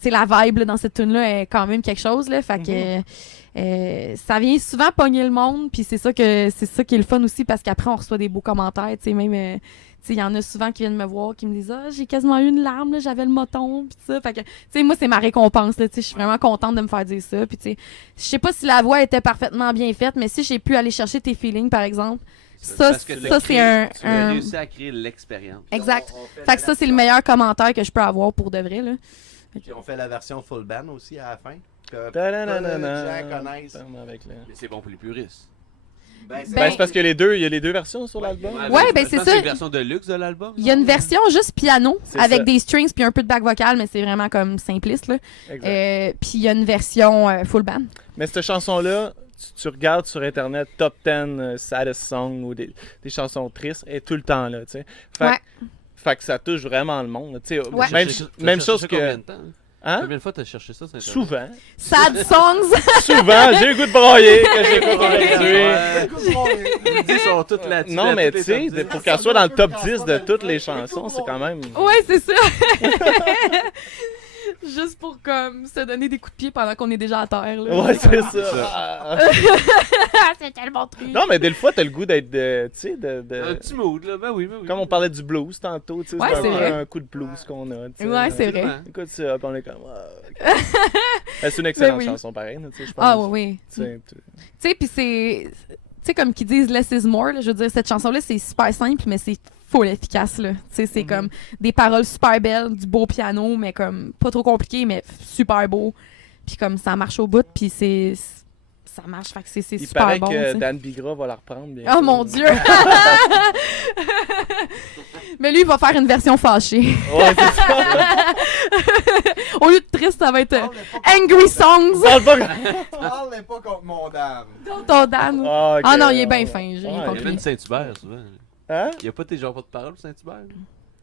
sais, la vibe là, dans cette tune-là est quand même quelque chose, là. Fait que ça vient souvent pogner le monde, puis c'est ça qui est le fun aussi, parce qu'après, on reçoit des beaux commentaires, tu sais, même... tu sais, il y en a souvent qui viennent me voir, qui me disent « Ah, j'ai quasiment eu une larme, là, j'avais le moton, puis ça. » Fait que, tu sais, moi, c'est ma récompense, là, tu sais, je suis vraiment contente de me faire dire ça. Puis, tu sais, je sais pas si la voix était parfaitement bien faite, mais si j'ai pu aller chercher tes feelings, par exemple, ça c'est un... Tu as réussi à créer l'expérience. Exact. Fait que ça, c'est le meilleur commentaire que je peux avoir pour de vrai, là. Puis on fait la version full band aussi à la fin. Que Ta-da-na-na-na. les gens connaissent. Mais c'est bon pour les puristes. C'est parce qu'il y a les deux versions sur l'album. Ouais, ben c'est ça. C'est une version de luxe de l'album. Il y a une version juste piano avec ça. des strings puis un peu de back vocal, mais c'est vraiment comme simpliste, là. Puis il y a une version full band. Mais cette chanson-là, tu regardes sur Internet, top 10 saddest song ou des chansons tristes, et tout le temps là, tu sais. Fait que ça touche vraiment le monde. Tu sais, Ouais. même chose que... Combien de temps? Hein? Combien de fois t'as cherché ça sur Internet? Souvent. Sad songs. Souvent, j'ai le goût de broyer que j'écoute aujourd'hui. Les disques sont toutes là-dessus. Non, mais tu sais, pour qu'elle soit dans le top 10 de toutes les chansons, c'est quand même... Ouais, c'est ça. Juste pour comme se donner des coups de pied pendant qu'on est déjà à terre, là. Ouais, c'est ça. C'est tellement triste. Non, mais des fois, t'as le goût d'être, tu sais, Un petit mood, là. Ben oui. Comme on parlait du blues tantôt, tu sais, Ouais, c'est c'est vrai. un coup de blues qu'on a, tu sais. Ouais, c'est vrai. Écoute ça, puis on est comme... C'est une excellente oui. chanson, pareil, tu sais, je pense. Ah oui. Tu sais, Tu sais, puis c'est... Tu sais, comme qu'ils disent « less is more », là, je veux dire, cette chanson-là, c'est super simple, mais c'est full efficace, là. Tu sais, c'est comme des paroles super belles, du beau piano, mais comme pas trop compliqué, mais super beau. Puis comme ça marche au bout, puis ça marche, fait que c'est il super paraît bon, que tu sais. Dan Bigra va la reprendre bien. Oh mon Dieu! Mais lui, il va faire une version fâchée. Ouais, c'est ça. Au lieu de triste, ça va être Angry Songs. Parlez pas contre mon dame. Ton Dan. Ah, ok. Ah non, il est bien fin, j'ai rien Ouais, Il y compris. avait une Saint-Hubert, souvent. Hein? Il n'y a pas tes genres pas de parole, Saint-Hubert?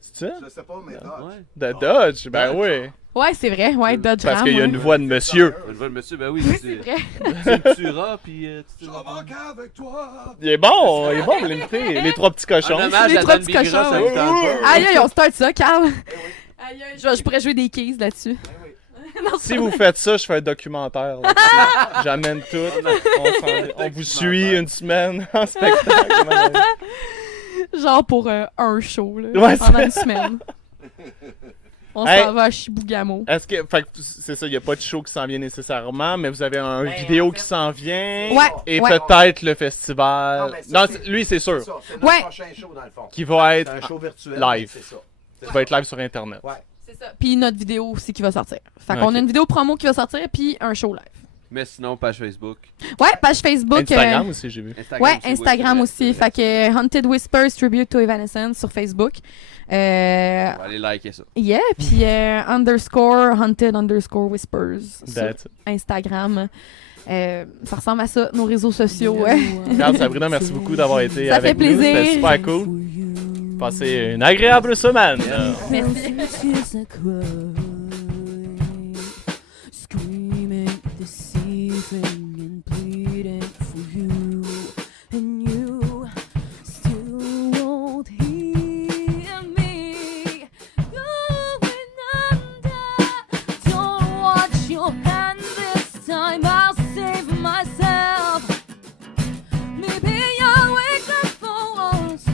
C'est ça? Je sais pas, mais Dodge. Ouais. De Dodge? Ben oui. Ouais, c'est vrai. Ouais, Dodge Parce Ram. qu'il y a ouais. une voix de monsieur. Je vois le monsieur, ben oui, Oui, tu c'est vrai. le tueras, puis tu Je remarque avec toi. Il est bon vous l'imiter. Les trois petits cochons. Un hommage Les à trois Dan petits cochons, Bigra, ça ouais. me tente pas. Aïe, aïe, on start ça, Carl. Eh Aïe, aïe, je pourrais jouer des keys là-dessus. Non, Si vous faites ça, je fais un documentaire. là-dessus. J'amène tout. On vous suit une semaine en spectacle. genre pour un show, là, Ouais, pendant c'est- une semaine. On Hey. s'en va à Chibougamau. Est-ce que. Fait que c'est ça, il n'y a pas de show qui s'en vient nécessairement, mais vous avez un vidéo en fait, qui s'en vient. Ouais, Et ouais. peut-être le festival. Non, mais ça, c'est- lui, c'est sûr. C'est ça, c'est notre Ouais. prochain show dans le fond. Qui va C'est être. un show virtuel. live. mais C'est ça. Qui va être live sur Internet. Ouais. C'est ça. Puis notre vidéo aussi qui va sortir. Fait Ok. qu'on a une vidéo promo qui va sortir, puis un show live. Mais sinon, page Facebook. Ouais, page Facebook. Instagram aussi, j'ai vu. Ouais, Instagram c'est aussi. vrai, Fait que Haunted Whispers Tribute to Evanescence sur Facebook. On va aller liker ça. Yeah, puis underscore Haunted underscore Whispers sur That's it. Instagram. Ça ressemble à ça, nos réseaux sociaux. Regarde, Sabrina, merci beaucoup d'avoir été Ça avec fait nous. C'était plaisir. super cool. Passez une agréable semaine. Merci. Tears that cry, screaming, deceiving, and pleading for you, and you still won't hear me. Going under, don't watch your hand this time. I'll save myself. Maybe I'll wake up for once.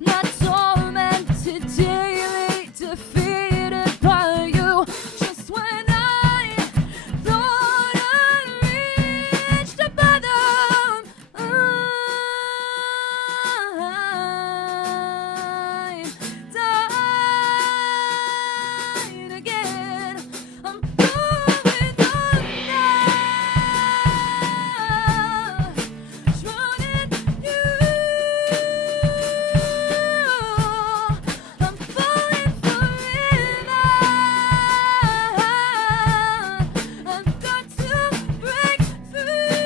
Not tormented daily, defeated by you. Just when I thought I reached the bottom, I'm dying again. I'm going under, drowning you. I'm falling forever. I've got to break through.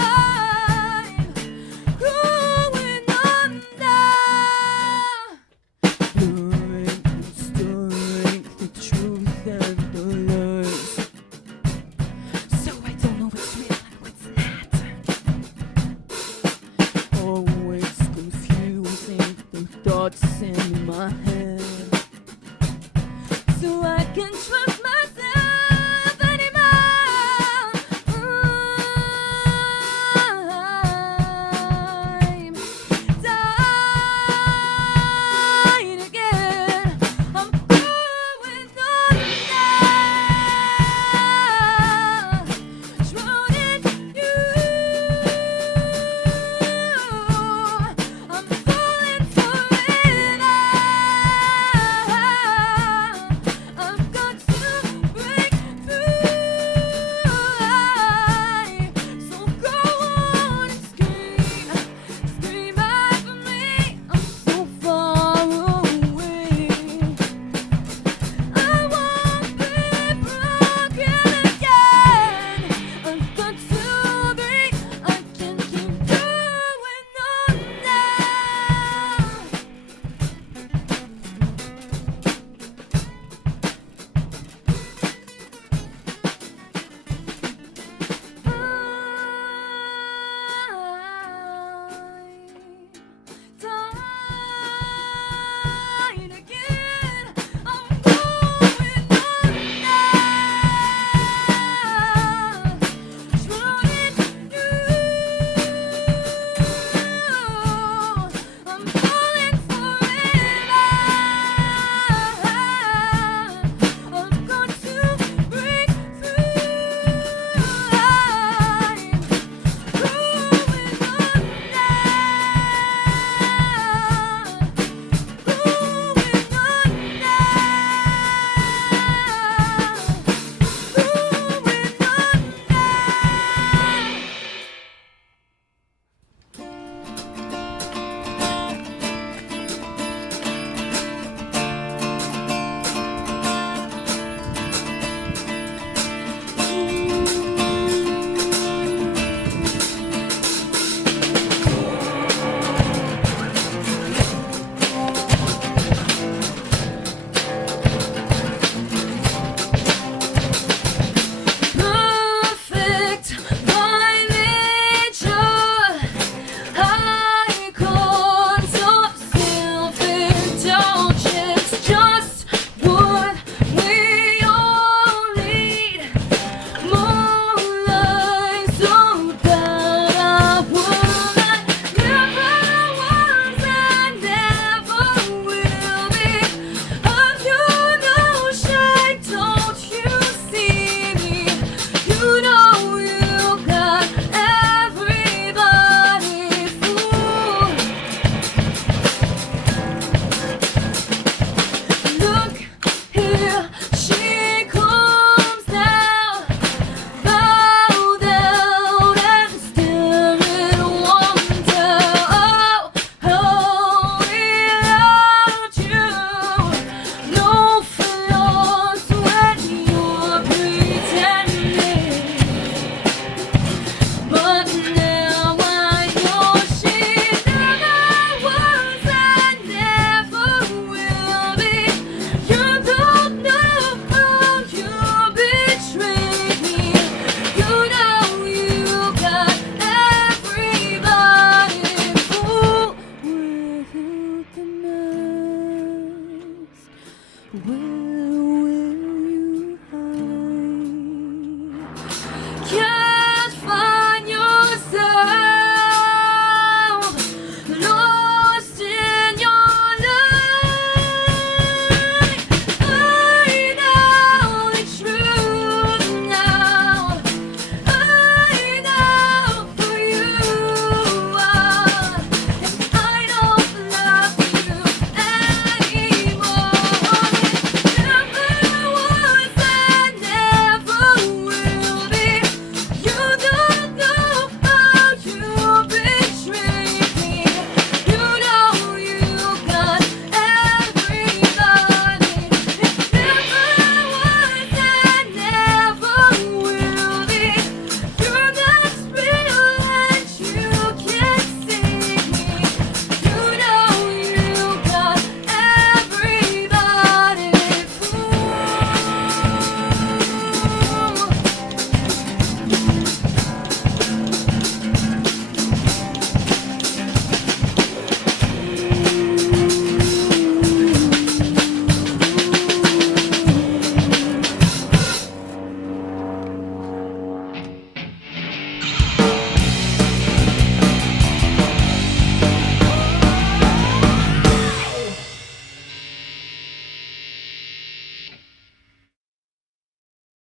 I'm going under. Blurring and stirring the truth and the lies. So I don't know what's real and what's not. Always confusing the thoughts in my head. So I can trust myself anymore. I'm dying again. I'm going under, drowning you. I'm falling forever. I've got to Will